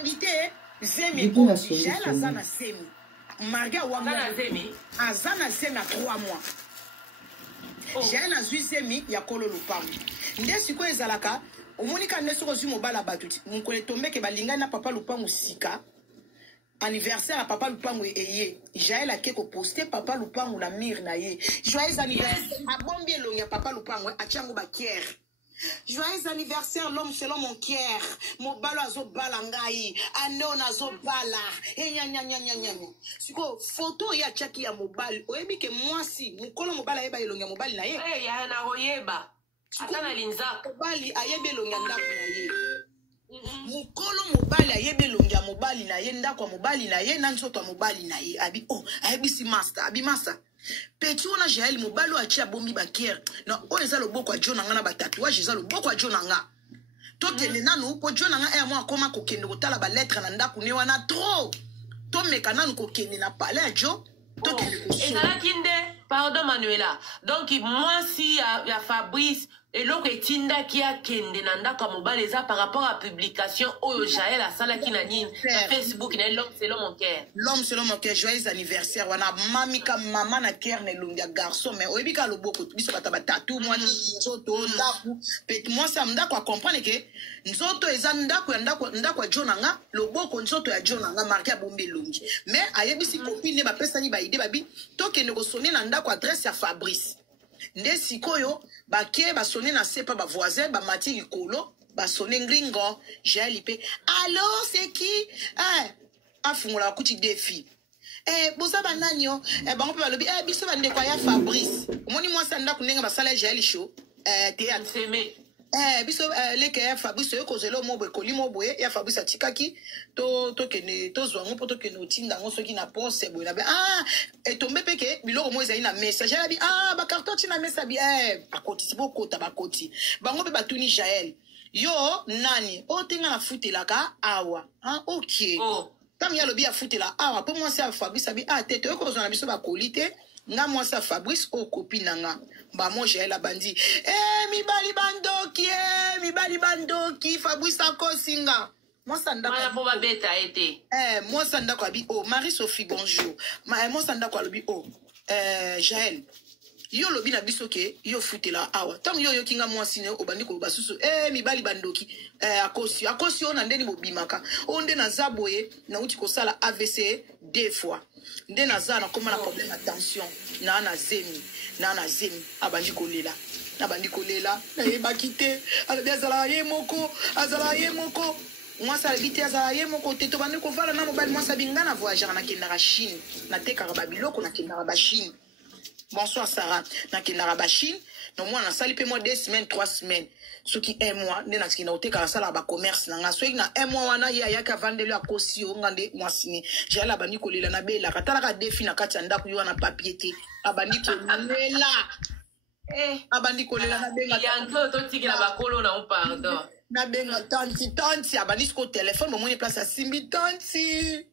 invité zemi ko Jaël azana semi Marga wanga azana zemi à 3 mois. J'ai na zemi ya kolo lupango. Nde siko ezalaka omonika nde soko zu mobala batuti. Mukole tombe ke balinga na papa lupango sika. Anniversaire à papa lupango eye. Jaël akeko poster papa lupango na mire na ye. Joyeux anniversaire a bombi elongi papa lupango a tiango ba kier. Joyeux anniversaire l'homme selon mon kier. Mobalo azo balangai. Aneon azo bala. Siko photo ya chaki ya mobile. Oyebi ke mwasi mukolo mobile ayeba elongi mobile na ye. Ya na oyeba. Ata na linza. Mobile ayeba elongi ndako na ye. Mukolo mobile ayeba elongi mobile na ye ndako mobile na ye na nsoto mobile na ye. Abi ayebi si master, abi master. Petit on a Jaël mobalo a tia bombi bakier na o eza loboko a jona nga na ba tatouage eza loboko a jona nga to kende nanu ko jona nga e mo akoma ko kende ko tala ba lettre na ndaku ne wana trop to meka nanu ko kende na palais a jo to kende ko ezala kinde pardon Manuela donc moi si ya Fabrice eloko etindaki akende na ndako ya mobali eza par rapport à publication oyo Jaël asalaki na nini na Facebook na l'homme selon mon cœur. L'homme selon mon cœur, joyeux anniversaire. Wana mamika mama na cœur ne lunga garçon mais oyebika loboko biso bataba tatou moi nzoto ndaku pet moi ça ndako a comprendre que nzoto eza ndako ndako jonanga loboko nzoto ya jonanga marqué bombe lungi mais ayebisi copine ba pesa ni ba idée babi tokende ko sonner na ndako adresse ya Fabrice. Nde sikoyo bake basone na sepa ba voisin ba mati likolo basone ngringo Jaël ipe allô c'est qui afungula kuti défi boza bananyo bango pe balobi biso bande kwa ya Fabrice omoni mwasa nda kunenga basala Jaël show théâtre biso leke ya Fabrice yo kozelo mobwe koli mobwe ya Fabrice atikaki to kene to zwango poto kene otinda ngo soki na pose boy na be etombe peke biloko mo ezali na message ya bi ba carton tina message bi akoti siboko ta bakoti bango pe batuni Jaël yo nani otenga na futelaka awa OK tam ya lobi ya futela awa po moi ça Fabrice abi tete yo kozona biso ba kolite nga moi ça Fabrice o copine nga ba mo Jaël abandi mibali bandoki Fabrice akosinga moi ça ndako mala po ba beta été moi ça ndako abi Marie-Sophie bonjour moi ça ndako alobi Jaël yo lobi na biso ke yo futela awa tam yo kinga moi sine obandi ko basusu mibali bandoki akosi ona ndeni bobimaka onde na zaboye na uti ko sala AVC 2 fois nde na za na koma na problème attention na zemi abandi kolela na yebakite alobi azala ye moko moi ça habite azala ye moko te to bandi ko vala na mobali moi ça binga na voyageur na kendara Chine na tekaka babiloko na kendara ba Chine. Bonsoir Sarah. Na kendara ba Chine. No moi na sali pe moi 2 semaines 3 semaines. Ce qui 1 mois ne na tikina oteka sala ba commerce na nga so na 1 mois wana ya ka vandelo akosi ngande moi sini. Jala bani kolela na bela katala ka defi na kati ndako yo na papier te. Abandi kolela. Abandi kolela na benga. Yango to tikila ba kolo na pardon. Na benga tanti abandi ko téléphone mo place à simbi tanti.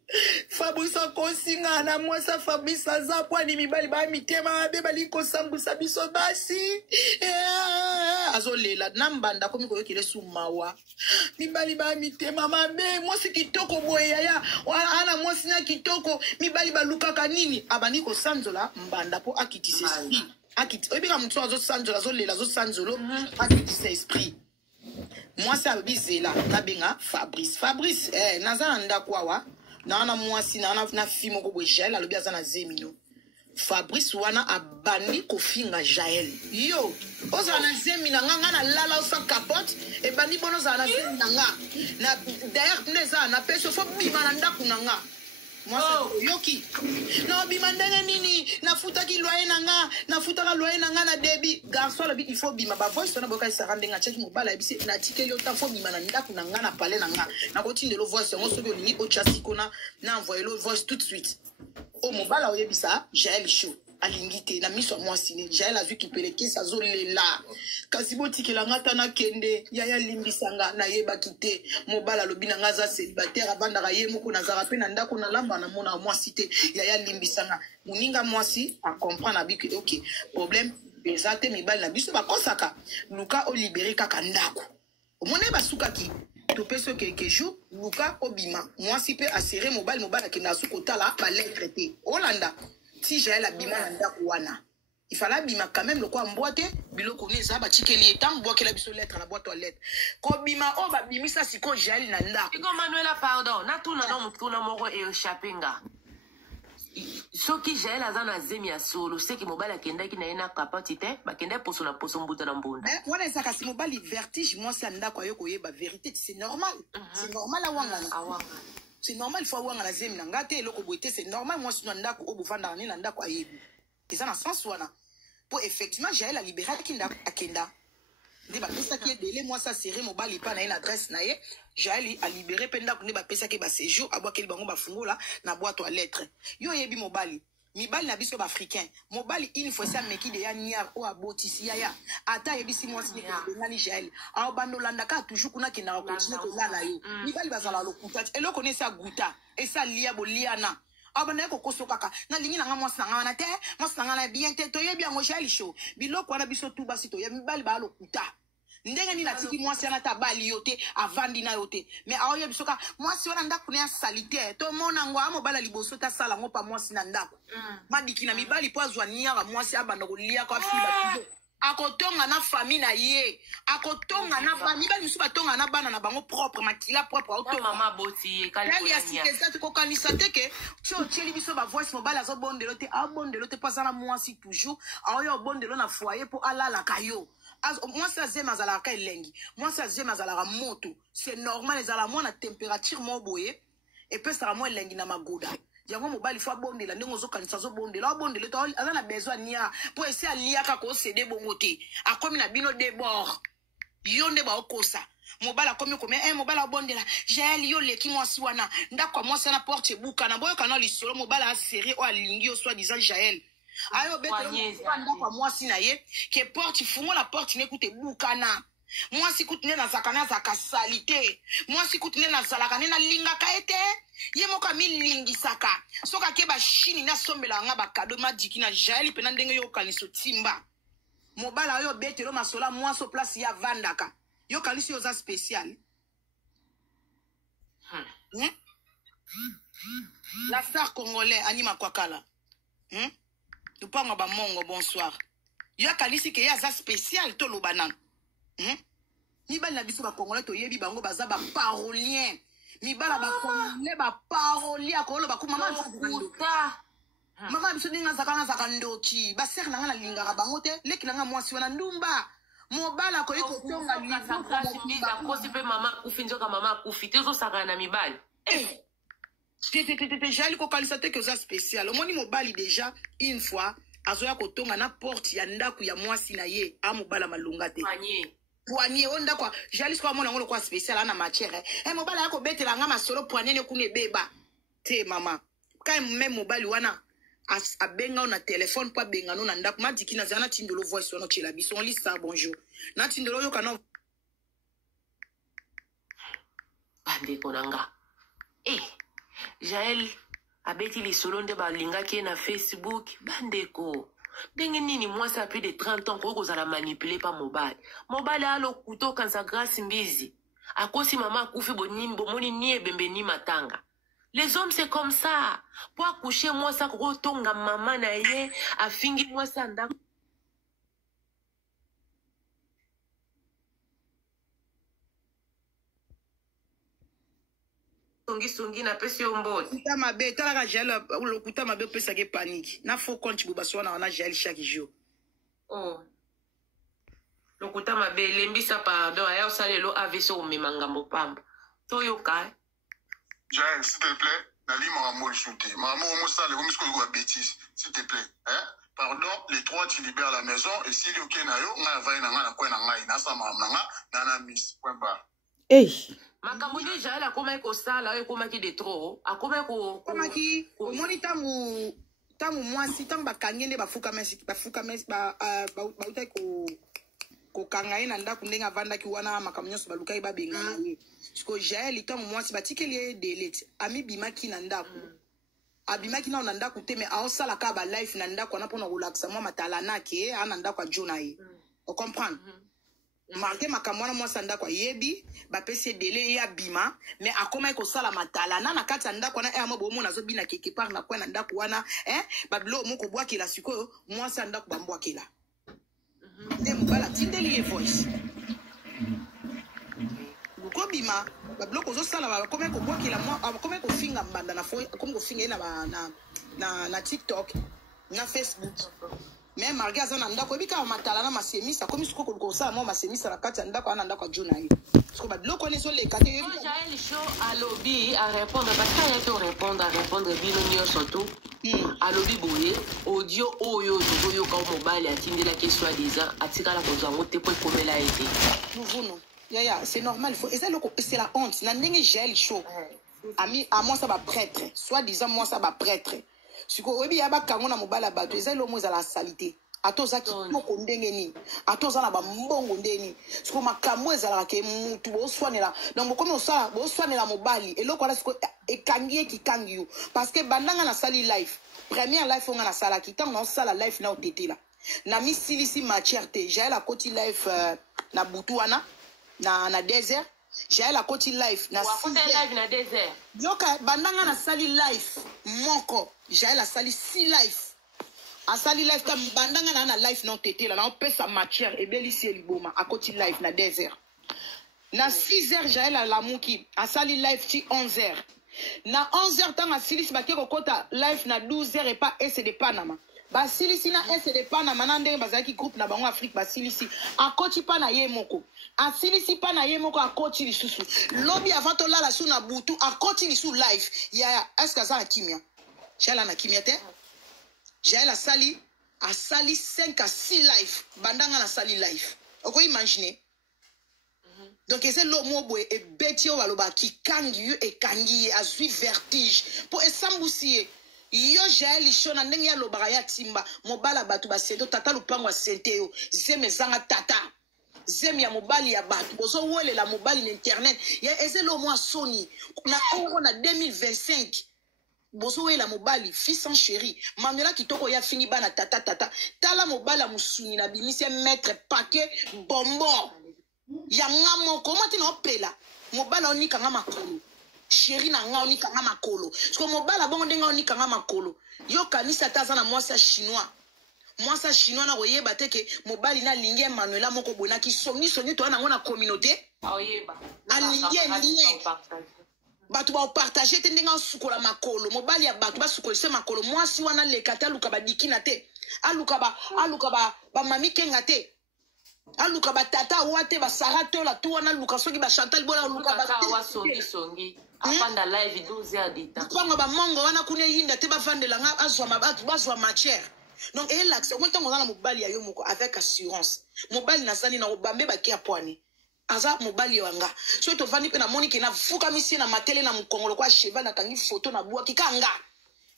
Fabrice kosinga na mwasa Fabrice azapwa ni mibali ba mitema be bali ko sambusa biso basi azolela nambanda komi ko yokile sumawa mibali ba mitema mabe mwasi kitoko boye ya ana mwasi na kitoko mibali ba lukaka nini abandi ko sanzola mbanda po akitise esprit akiti obika mtu azo sanzola azolela azo sanzolo akitise esprit moi ça bizela na benga Fabrice nazana ndakwa wa na mwasi na fimo ko Jaël alobi azana zemino Fabrice wana abandi kofinga Jaël yo ozana zemina nga na lala osa capote e bandi bono zana zemina nga na d'ailleurs neza na peso fo bima na ndaku nga moi yoki na bima ndenge nini nafuta ki loyer nanga nafuta ka loyer nanga na débit garçon lobi il faut bima ba voice na boka sa rendenga cheki mobala bisi na tike yo ta fo bima na ndaku nga na pale nanga na kotinde lo voice ngo soki olingi o chasi kona na envoyer le voice tout de suite o mobala oyebisa Jaël show alingite na miso moi sine Jaël azu ki peleke sa zolela kasi botikela ngata na kende ya limbisanga na yeba kite mobala lobi na ngaza célibataire avanda ka ye moko na zara pe na ndako na lamba na mona moi cité ya limbisanga muninga moi si a comprendre abi que OK problème ezate mibali na biso bakosaka luka o libérer kaka ndako omone basuka ki to peso quelques jours luka obima moi si pe assurer mobali ke na sukotala ba lettre te Holanda si Jaël abima na ndako wana il fallait bima quand même le quoi mboite biloko neza ba tikeli etant boike la biso lettre la boîte aux lettres ko bima o ba bimisa siko Jaël na ndako iko Manuela pardon na tuna no mutuna moko e shoppinga soki Jaël azana zemi ya solo seki mobali akendaki na ena kapati te bakenda poso na poso mbuta na mbunda wana ezaka si mobali vertige moi ça ndako ayo koyeba vérité c'est normal c'est normal awanga c'est normal il faut awanga na zemi na ngate eloko boite c'est normal moi sino ndako obuvanda na ndako ayebi eza na sens wana pour effectivement Jaël a libéré kinda akenda ndi ba pesa ki délai moi ça serré mobali pa na une adresse na ye Jaël a libéré penda ko ndi ba pesa ki ba séjour abwa ke bango ba fungola na boîte aux lettres yo yebi mobali mibali na biso ba africain mobali une fois ça meki de ya niar o abotisi ya ata yebisi moi sine ko ngani Jaël a bandolanda ka toujours kuna ki na continuer ko lala yo mibali bazala lokuta eloko ne sa guta et ça lia boliana abana ko koso kaka na lingi nanga mwasi nanga na te mwasi nanga na bien te to yebi yango jali show biloko wana biso tu basi to ya mibali ba lokuta ndenge ni natiki mwasi ana tabali yote avandi na yote mais aoye bisoka mwasi wana ndako na salite to mona ngo amo bala liboso ta sala ngo pa mwasi na ndako madiki na mibali po azwa niara mwasi abanda kolia kwa fiba akotonga na famille na ye akotonga na famille ba biso batonga na bana na bango propre makila propre auto mama boti e kali ya sikeza to kokanisa teke cho cheli biso ba voice mobile azo bondelo te abondelo te pasana mwasi toujours aoyo bondelo na foyer po alala kayo. Moi, ça zema zala ka elengi. Moi, ça zema zala moto. C'est normal, les ala na température mo boye. Et puis, ça mo elengi na magoda. Yango mobile faut bondela ndenge zo kanisa zo bondela bondela to azana besoin nia pour essayer lia ka ko céder bongote. Akomi na bino débord. Yonde ba okosa. Mobile akomi comme mobile bondela. J'ai yo leki mwasi wana. Ndakwa mwasi na porte buka na boyo kana lisolo mobile a série o alingi o soit disant Jaël. Ayo bete kwa mwasi na ye ke porte fungo la porte n'écoute bukana mwasi kutine na zakana zaka salite mwasi kutine na zalaka na linga kaete ye moka milingi saka soka ke ba shini na sombela nga ba kado madiki na Jaël pena ndenge yo kaliso timba mobala yo bete lo masola mwaso place ya vandaka yo kaliso yo za spécial la star congolais anima kwakala tu parles ba mongo bonsoir. Yo kalisi ke ya za spécial to lo banana. Ni bana biso ba congolais to yebi bango baza ba parolien. Mi bala ba congolais ba parolien ko lo ba ku mama kuta. Mama biso dinga zaka ndoki. Ba ser na lingaka bango te leki na mwasi wana ndumba. Mobala ko iko tonga lizo grâce mbiza ko sipe mama kufinjoka mama kufite zo saka na mibali. J'ai le localisate que ça spécial. Moni mobali déjà une fois azoya kotonga na porte ya ndaku ya mwasi na ye amobala malunga te. Poignet onda kwa jali kwa mona ngolo kwa spécial ana matière. Mobala yako betela nga masolo poignet ne kune beba. Te mama. Quand même mobali wana abenga na téléphone pa benga no na ndaku madiki na zana tindolo voice ono chela biso on lit ça bonjour. Na tindolo yo kana bande konanga. Jaël abeti li solo nde balingaki na Facebook bandeko ndenge nini mwasi a plus de 30 ans ko za la manipuler pa mobile alo kuto kansa grâce mbizi akosi mama kufi bonimbo moni ni ebembe ni matanga. Les hommes c'est comme ça pour accoucher mwasi ko tonga mama na ye afingi mwasi anda songi na pesi ombodi kuta mabe tala ka Jaël lo kuta mabe pesa ke panique na faux compte bubaso na Jaël chaque jour lo kuta mabe lembisa pardon aya osalelo AVC o memanga mopamba toyoka Jaël s'il te plaît nali mama shooter mama mo sale comme ce que bêtise s'il te plaît pardon les trois tu libères la maison et si li ok na yo nga va na nga na kwa na ngai na sa mama nga na miss point bar makambo ni Jaël akoma ko sala oyo koma ki de trop akoma ko koma ki omoni tangu mwasi tangu bakangende bafuka mesi ba utai ko kanga ina ndako ndenge avandaki wana makambo nyonso balukai babenga na ye siko Jaël tangu mwasi batikeli ye delete ami bimaki na ndako abimaki na ndako te mais aosala ka ba life na ndako ana pona kolakisa mwa matalana ke ana ndako ajona ye o comprendre marqué makamwana mwasi ndako yebi bapesi délai ya bima mais akoma ko sala matala na kati ndako na emo bomo nazo bina quelque part na kwa ndako wana babilo moko bwakela sikoyo mwasi ndako bambwakela nde mobala tindeli ye voice ko bima babilo ko zo sala bakoma ko bwakela mwa akoma ko finga mbanda na fo akoma ko finga na TikTok na Facebook. Mais malgré ça ndako ebika matala na masemisa comme siko ko ça moi masemisa la kati ndako ana ndako jona yi siko ba loko ne so le kati yo Jaël show à lobby à répondre parce qu'il y a tout répondre bino nyo surtout à lobby boye audio oyo yo ka mobile atindela ke soit disant atikala ko zango te po komela été vous ya c'est normal faut et ça c'est la honte na ndenge Jaël show ami à moi ça va prêtre soit disant moi ça va prêtre siko webi ya bakango na mobala bato ezali omo ezala salite atoza kitoko ndenge nini atoza na bambongo ndenge nini siko makambo ezalaka ke mutu boswanela donc bokomi boswanela mobali eloko wana siko ekangi ye kikangi yo parce que bandanga nasali life première life onga nasalaki ntango naosala life na otetela na misilisi matière te jael akoti life na butu wana na désert jael akoti life na désert yoka bandanga nasali life moko jael asali 6 life asali life ta bandanga na life na otetela na opesa matière ebelisi eliboma akoti life na désert na 6h jael alamuki asali life ti 11h na 11h ntango asilisi bake kokota life na 12h epa ese de Panama basilisi na ese de Panama na ndenge bazalaki groupe na bango Afrique basilisi akoti pa na ye moko asilisi pa na ye moko akoti lisusu lobi avant tolala su na butu akoti lisu life ya eske aza na kimia jael na kimia te jael asali 5 à 6 life bandanga na sali life oko imaginer donc ese lo mobo e beti o baloba kikangi yo ekangi ye azwi vertige po esambusi ye yo jael shona ndenge ya lobaka ya timba mobala batu basento tata lupango asente yo zeme zanga tata zeme ya mobali ya batu bozo welela mobali na internet ya ese lo mo soni na euro na 2025 bozo welela mobali fils en chéri manuela kitoko ya fingi bana tata tala mobala musuni na bimisi maître paquet bombo ya nga moko mati na opela mobala onika nga makolo chéri na nga onika nga makolo so mobala bongo ndenga onika nga makolo yo kanisa taza na mwasa chinois na koyeba te ke mobali na lingi Emmanuela moko bonaki songi to na ngona communauté oyeba alingi batu ba partager te ndenga sukola makolo mobali ya batu ba sukolise makolo mwasi wana lekate aluka ba dikina te aluka ba mami kenga te aluka ba tata wate ba sarato la tu wana luka soki ba Chantal bola aluka ba wa songi afanda live 12h d'état panga ba mongo wana kune yinda te ba vandela nga azwa matière donc et l'axe on tango na mobali ya yo moko avec assurance mobali na sani na obambe ba kia poani aza mobali wanga so to vandi pe na monike na fuka misi na matele na mukongolo kwa cheval na kangi photo na bua kikanga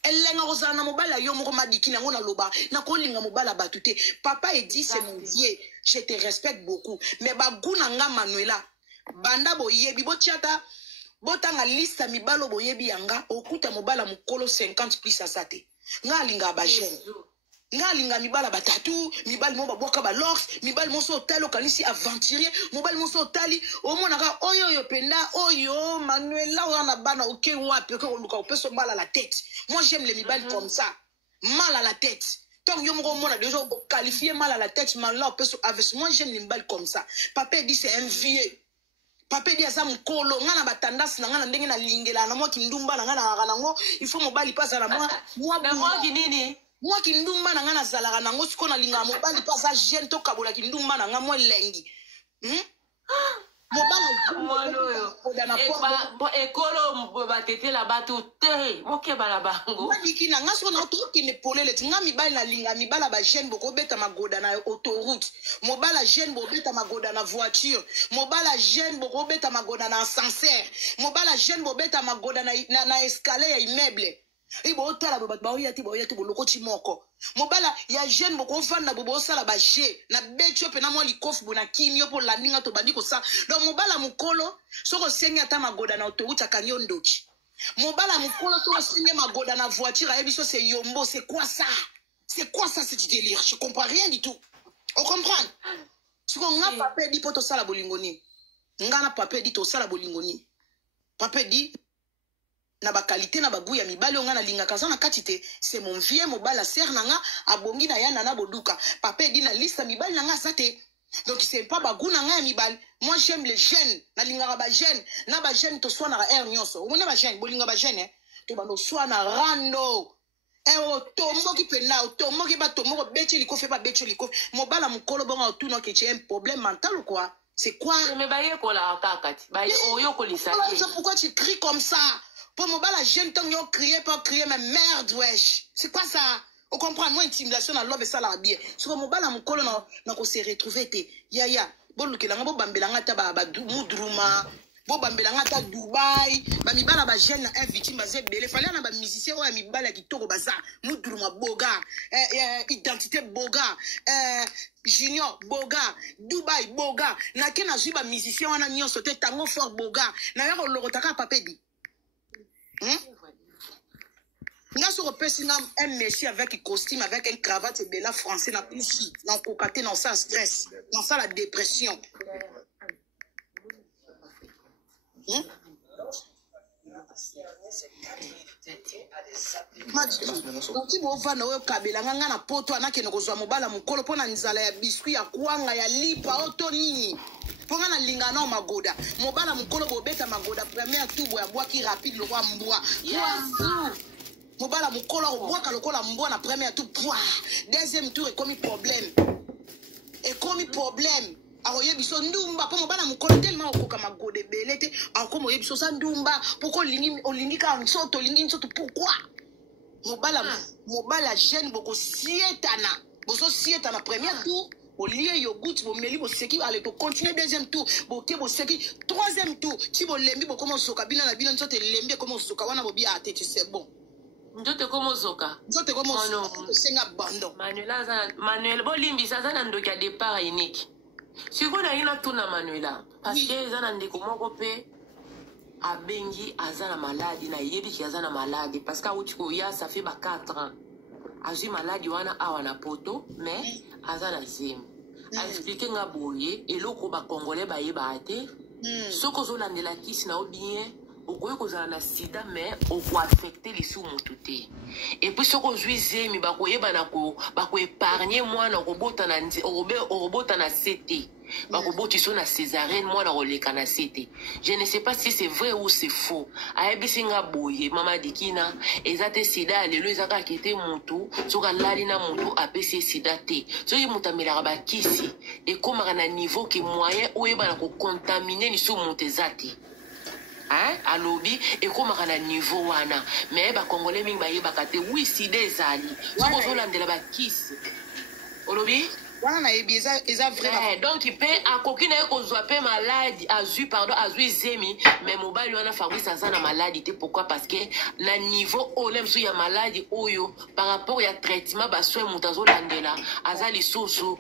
elenga kozana na mobali yo moko madiki na ngona loba na kolinga mobali batute papa et dit c'est mon vieux je te respecte beaucoup mais baguna nga Manuela banda boyebi botiata botanga lista mibalo boyebi yanga okuta mobala mukolo 50 plus asate nga linga ba jeune nga linga mibala batatu mibali mo baboka ba lors mibali mo so talo kanisi aventurier mobali mo so tali omonaka oyo penda oyo Manuela wana bana oké wapi ko luka opeso mal à la tête moi j'aime les mibali comme ça mal à la tête tant yo moko mona déjà qualifié mal à la tête mal là opeso avec moi j'aime les mibali comme ça papa dit c'est un vieux papa dit asa mukolo nga na batandasi na nga na ndenge na lingela na moi kindumba na nga na nango il faut mobali pasa na moi nini moi kindumba na nga na zalaka nango siko na linga mobali pasa jeune to kabola kindumba na nga moi lengi ekolo batetela bato te mokebala bango madiki na nga siko na otokende polele ti nga mibali na linga mibala ba jeune bokobeta magoda na autoroute mobala jeune bobeta magoda na voiture mobala jeune bokobeta magoda na ascenseur mobala jeune bobeta magoda na escalier ya immeuble ibo otala bobat ba oyati bolokoti moko mobala ya jeune boko vanda bobo sala ba je na betcho pe na mo likofu bona kimio po landinga to bandi ko sa donc mobala mukolo soko sengi ata magoda na autoroute akanyo ndoki mobala mukolo soko sengi magoda na voiture a biso c'est yombo c'est quoi ça ce délire je comprends rien du tout on comprend soko nga papa di poto sala bolingoni nga na papa di to sala bolingoni papa di na ba qualité na ba goût ya mibali onga na linga kaza na katite c'est mon vieux mobala ser nanga abongi na yana na boduka papa dit na liste mibali nanga zate donc c'est pas ba goût nanga ya mibali moi j'aime les jeunes na linga ba jeune na ba jeune to swana air nyonso on ba jeune bolinga ba jeune to bando swana rando o tombo ki pena o tombo ki ba tombo beche liko fait pas beche liko mobala mukolo bonga tout non que tu as un problème mental ou quoi c'est quoi mais baye ko la kakati baye oyo ko lisa pourquoi tu cries comme ça. Pour mobala jeune tant yo crier pas crier mais merde wesh c'est quoi ça on comprend moi intimidation na love ça la bien sur mobala mukolo na ko se retrouver te ya bon lukela ngo bambela ngata ba mudruma Bo bambelanga ta Dubaï, ba mibala ba jeune na invité bazé belé fallait na ba musicien o mibala kitoko baza, muduruma boga, identité boga, Junior boga, Dubaï boga, na ke na zui ba musicien wana nyonso te tango fort boga, na yako lokotaka papedi. Nga sur un monsieur avec un costume, avec un cravate et bella français na plus, na kokaté dans ça stress, dans ça la dépression. Donc tu vas na oyo kabela nga na poto anake no kozwa mobala mukolo pona nzala ya biscuit ya kwanga ya lipa oto nini ponga na lingana magoda mobala mukolo bobeta magoda première tubo ya bwaki rapide le roi mbwa mobala mukolo obwaka lokola mbwa na première tour deuxième tour ekomi problème aroye biso ndumba po mobala mukolo tellement okoka magode belete akomo yebiso sa ndumba poko olingi ka nsoto olingi nsoto pourquoi mobala jeune boko sietana boso sietana première tour au lieu yogout bo meli bo seki aller to continuer deuxième tour bo ke bo seki troisième tour ti bo lembi bo komo soka bina na bina nsoto lembi komo soka wana bo bia ate c'est bon ndote komo soka senga bando Manuel bo limbi sa na ndoki a départ unique. Si vous avez une tourne à Manuela, parce que les gens ont des commandes à Bengi, Azana maladie, na yebi qui Azana maladie, parce qu'à Outikoya, ça fait 4 ans. Azu maladie, wana awana poto, mais Azana zim. A expliqué nga boye, et l'autre ba congolais ba yeba ate, ce qu'on a de la kiss na bien. Okoye kozala na sida mais oko affecter les sous motuté et puis soko juize mi bakoye banako bako épargner mwana robota na robota na CT bakoboti so na césarienne mwana roleka na CT. Je ne sais pas si c'est vrai ou c'est faux. Ayebisinga boye mama dikina ezate sida lelo ezaka kete mutu soka lali na mutu apesi sida te so yi mutamela ba kisi et comme na niveau qui moyen oyeba na ko contaminer ni sous mutezati. À lobby et comme à niveau wana mais ba congolais mingi ba yebakate oui si des ali so ko landela ba kiss au lobby wana na ebieza eza vrai donc il peut à kokina ko zoape maladie azu zemi mais mobile wana Fabrice azana maladie te pourquoi parce que na niveau olem so ya maladie oyo par rapport ya traitement ba soin mutazo landela azali soso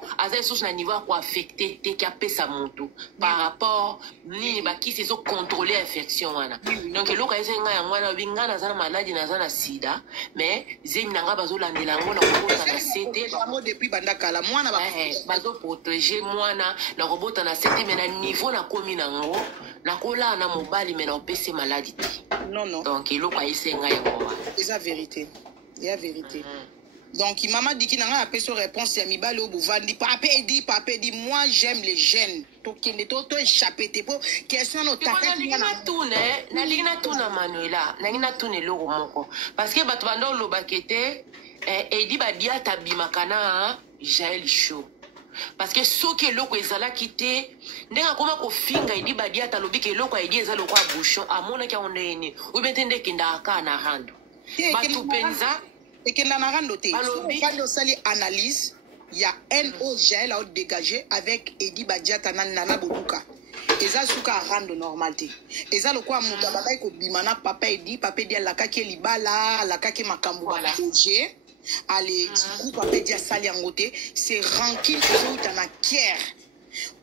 na niveau ko affecté te ki apesa mutu par rapport nini ba kisi zo contrôler infection wana donc eloko esenga ya mwana bingana azana maladie na azana sida mais zemi nanga bazo landela ngo na ko na CT depuis bandakala mwana ba bazo protéger mwana na robota na CT mais na niveau na komi nango na kola na mobali mais na opese maladie non donc eloko esenga ya ngoma eza vérité ya vérité donc maman dit qu'il n'a pas appelé son réponse ya mibali au bouvandi papa dit moi j'aime les jeunes to kende to échapper te po question no tata na ligna tuna Manuela na ngina tune loko moko parce que bato bando lo bakete edi badia tabimakana Jael show parce que ce que loko ezala kité ndenga koma ko finga edi badia talobi ke loko edi ezala ko bouchon amona ki ondeni ou betende kinda aka na rando batu penza ekenda na rando te so sali analyse ya NO Jael a dégagé avec Edi Badiata na Nana Boduka eza suka rando normal te eza lokwa muta bakai ko bimana papa Edi alaka ke libala alaka ke makambo bala projet allez du coup papa Edi asali angote c'est rancune ezouta na kier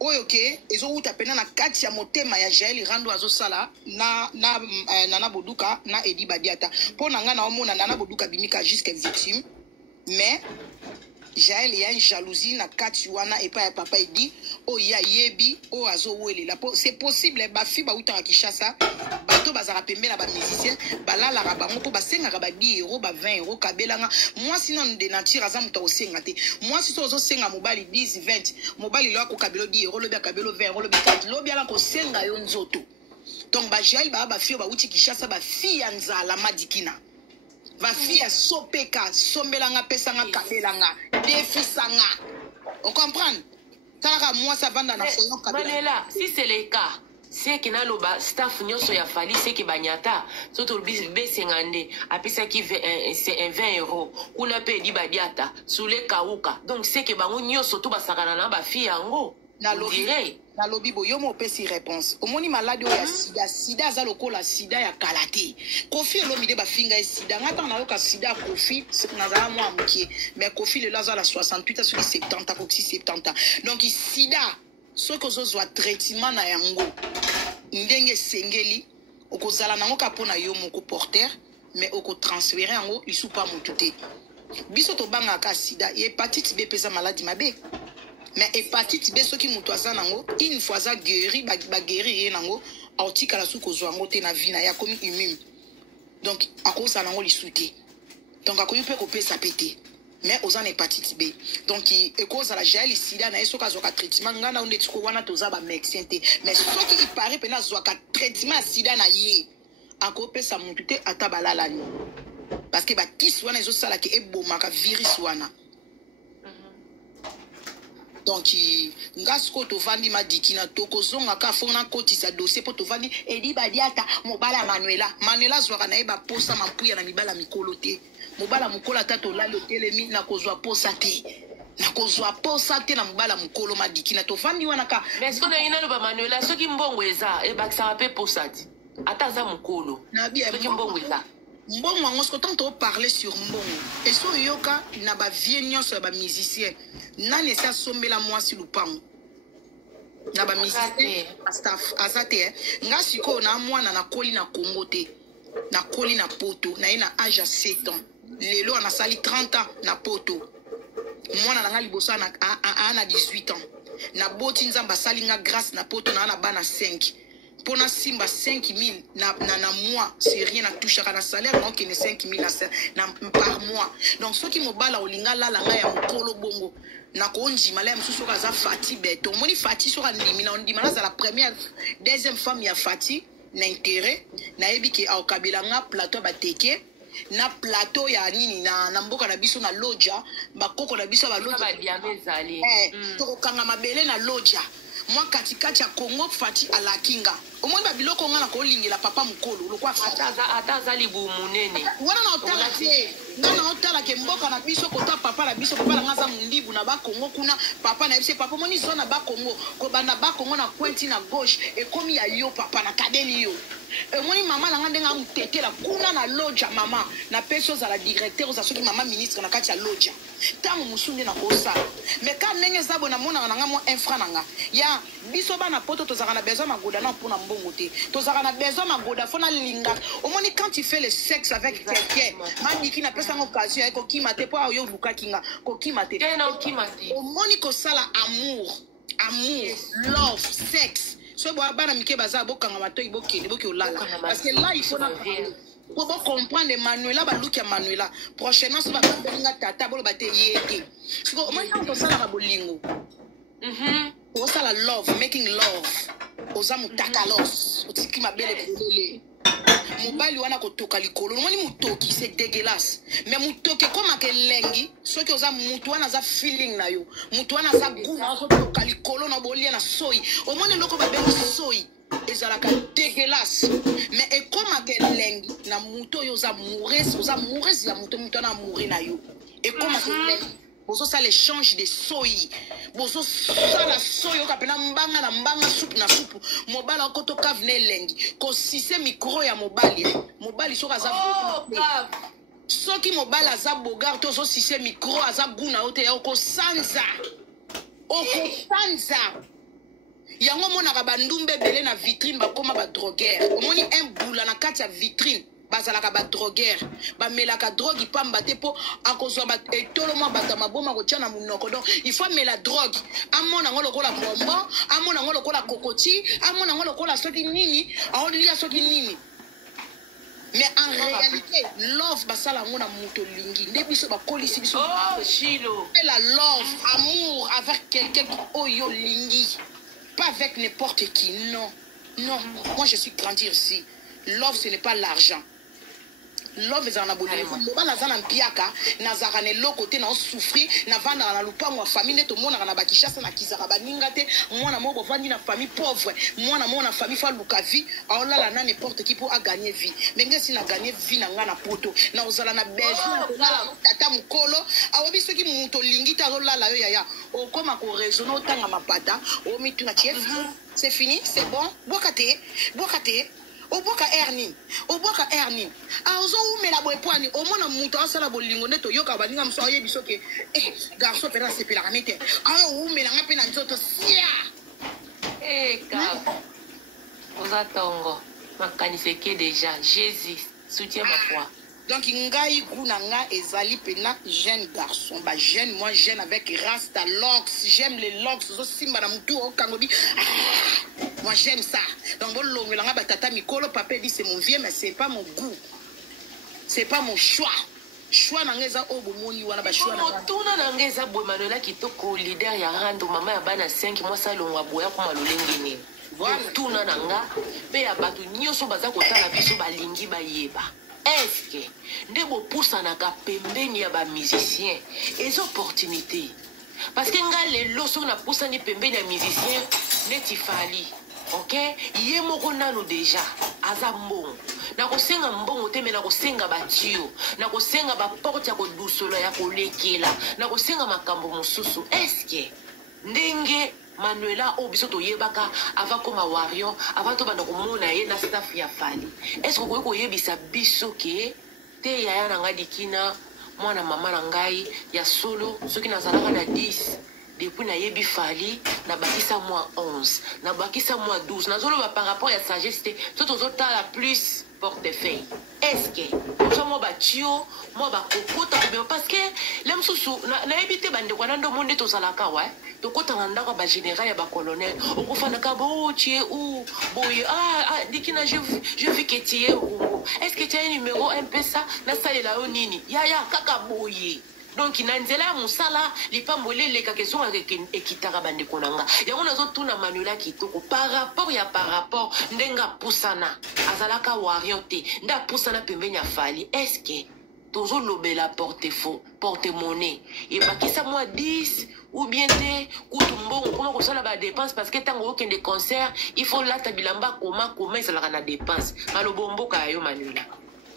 oyo ke ezouta pena na kati ya motema ya Jael rando azosala na Nana Boduka na Edi Badiata pona nga na omona Nana Boduka bimika jusqu'à victime mais Jael y a une jalousie na kati wana et pas papa Edi o ya yebi o azo welela c'est possible ba fi ba uta Kinshasa bato bazara pembe na ba musicien balala ka bango po basenga ka ba 10 euros ba 20 euros kabelanga moi sinon de nature azamu ta osenga te moi si ozo senga mobali 10 20 mobali lo ko kabelo 10 euros lo bia kabelo 20 euros lo bia lo bia la ko senga yo nzoto donc ba Jael ba fi ba uti Kinshasa ba fi ya nzala madikina va fille sopeka sombelanga pesanga kabelanga defisanga on comprend tara moi ça vanda na foyo kabela Manuela si c'est le cas c'est que na loba staff nyonso ya fali c'est que banyata soto besengande apesa ki c'est 20 euros kuna pe di badiata sous les kauka donc c'est que bango nyonso to basakana na ba fille yango na lobby na lobby bo yo mo pesi réponse omoni malade o ya sida sida za lokola sida ya kalate Kofi Olomide ba finga sida ngata na yo ka sida Kofi na za moi amkie mais Kofi le laza la 68 à 70 à 70 donc sida ce que zo traitement na yango ndenge sengeli okozala nango ka pona yo moko porteur mais oko transférer yango isu pa mutute biso to banga ka sida hépatite B pesa maladie mabe mais hépatite B soki mutu aza nango une fois za guéri ba guéri ye nango autika la suko zwango te na vina ya komi immune donc akosa nango lisute donc akoyi pe ko pesa pété mais aux en hépatite B donc cause à la gel sida na eso ka zoka traitement ngana onde tiko wana toza ba médecin te mais soki il paraît pena zoka traitement sida na ye akope sa mutu te atabalala ni parce que ba kis wana ezo sala ke ebomaka virus wana donc ngasko to vandi madikina tokozonga ka fona kotisa dossier po to vandi edi badiata mobala Manuela zwaka na eba posa mampuya na mibala mikolo te mobala mukola tato lalo telemi na kozwa posa te na mobala mukolo madikina to vandi wana ka mais est-ce que na ina lo ba Manuela soki mbongo eza e bakisa pe posa ti ata za mukolo na bien soki mbongo eza mbongo ngo ce temps to parler sur mbongo et so yoka na ba vie nyonso ba musicien nani esa sombela mwasi lupango na ba musicien staff azate nga siko na mwana na koli na Congo te na koli na poto na ye na âge à 7 ans lelo ana sali 30 ans na poto mwana na nga liboso na 18 ans na boti nzamba sali nga grâce na poto na ana bana 5 pona simba 5000 na mois c'est rien à toucher à la salaire donc il est 5000 par mois donc ceux qui mobala olinga la nga ya mokolo bongo na konji malaya msusu kaza Fati beto moni Fati soka ndimi na ndima na la première deuxième femme ya Fati na intérêt na ebiki au kabila nga plateau bateke na plateau ya nini na mboka na biso na loja bakoko na biso ba loja ba diamezali to kanga mabele na loja moi katikati ya Congo Fati alakinga omoni ba biloko nga na ko lingela papa mukolo lokwa ata libu munene wana na otala te ngana otala ke mboka na biso kota papa na biso papa nga za mundibu na ba Congo kuna papa na biso papa moni zona ba Congo ko banda ba Congo na kwenti na gauche e komi ya yo papa na kadeli yo e moni mama na ndenga mutetela kuna na loja mama na peso za la directeur za soki mama ministre na kati ya loja tamu musunde na kosa mais ka ndenge zabo na mona nga mo infra nanga ya biso bana poto tozaka na besoin magoda na mpona mbongo te tozaka na besoin magoda fona linga omoni quand tu fais le sexe avec quelqu'un mandiki na pesa occasion ya kokima te po yo luka kinga kokima te omoni ko sala amour love sexe so bo bana mike baza bokanga matoi bokende boki olala parce que là il faut pour comprendre Manuela baluki ya Manuela prochainement so ba benga tata bolo bate yeke siko omoni quand osala na bolingo osala love making love ozamu takalos otiki mabele bolele mobali wana kotoka likolo omoni mutoki c'est dégueulasse mais mutoki koma ke lengi soki oza mutu wana za feeling na yo mutu wana za guna kotoka likolo na bolia na soyi omoni loko babengi soyi ezalaka dégueulasse mais ekoma ke lengi na mutu oyo oza moureuse ya mutu wana mourir na yo ekoma ke lengi bozo ça l'échange de soyi bozo ça la soyi okapena mbanga na mbanga soupe na soupe mobala okoto kavne lengi ko sise micro ya mobali soka za soki mobala aza bogar to so sise micro aza guna ote ya okosanza yango monaka bandumbe bele na vitrine bakoma ba drogueur omoni un boula na kati ya vitrine bazalaka ba drogueur bamelaka drogue ipamba te po akozwa ba etolomo bata maboma kotia na munoko donc il faut mela drogue amona ngolo kola bombo amona ngolo kola kokoti amona ngolo kola soki nini aolia soki nini mais en réalité love basala ngona muto lingi nde biso bakolisi biso Chilo la love amour avec quelqu'un oyo lingi pas avec n'importe qui non moi je suis grandi ici love ce n'est pas l'argent love ezala na bolingo loba naza na mpiaka nazalaka na eloko te na osouffrir navandaka na lupango ya famille nde tomonaka na bakishasa na kizaka baninga te mwana moko bovandi na famille pauvre mwana moko na famille fa luka vie aolala na n'importe qui pour agagner vie ndenge si na gagner vie na nga na poto na ozala na besoin kolala tata mokolo awobi soki moto olingi te azolala yo yaya okoma koraisonne otanga mapata omituna tie c'est fini c'est bon boka te oboka ernin azo umela boepwani omona muto asala bolingo nde toyoka baninga mosu ayebi soki garçon pena sepelaka nete ayo umelanga mpe na nzoto sia oza tongo makanisi eke déjà Jésus soutient ma foi. Donc ngai kuna nga ezali pena jeune garçon ba jeune moi jeune avec rasta locks j'aime les locks zo simba na mutu o kangobi moi j'aime ça donc bon longela nga batata mikolo papa dit c'est mon vieux mais c'est pas mon goût c'est pas mon choix na ngeza obomoni wana ba choix na tuna na ngeza boy Manuela kitoko leader ya rando mama ya bana 5 mois salonga boya ko malolenge ni voilà tuna na nga pe ya batu nyoso baza kotala biso balingi bayeba. Est-ce que nde bopusanaka pembeni ya bamusicien ez opportunité parce que nga lelo soki napusani pembeni ya musicien neti fali ok ye moko nano déjà aza mbongo nakosenga mbongo te me nakosenga batio nakosenga baporte ya kodusola ya kolekela nakosenga makambo mosusu est-ce que ndenge Manuela obiso toyebaka avant comme warrior avant to banda komona ye na staff ya fali est-ce que ko yebisa biso ke te yaya na ngadikina mwana mama na ngai ya solo soki nazalaka na 10 depuis na yebi fali na bakisa moi 11 na bakisa moi 12 nazoloba par rapport ya sagesse te to tozotala plus portefeuille est-ce que moi batio moi bakokota parce que l'aime sous na ebité bande kwana ndo monde tozalaka wa to kota nganda kwa ba général ya ba colonel okufana ka bo tie ou boye dikina je vu que tie est-ce que tu as un numéro un peu ça na salela o nini ya kaka boye donc nanzela musala lipambolele ka question ekitaka bande konanga yango nazotuna Manuela kitoko par rapport ndenga pusana azalaka wariote nda pusana pembeni ya fali est-ce que tozo lobela porte-monnaie et bakisa moi 10 ou bien te kutumbongo comment ko sala ba dépense parce que tango okende concert il faut lata bilamba comment ça la dépense malobombo ka yo Manuela.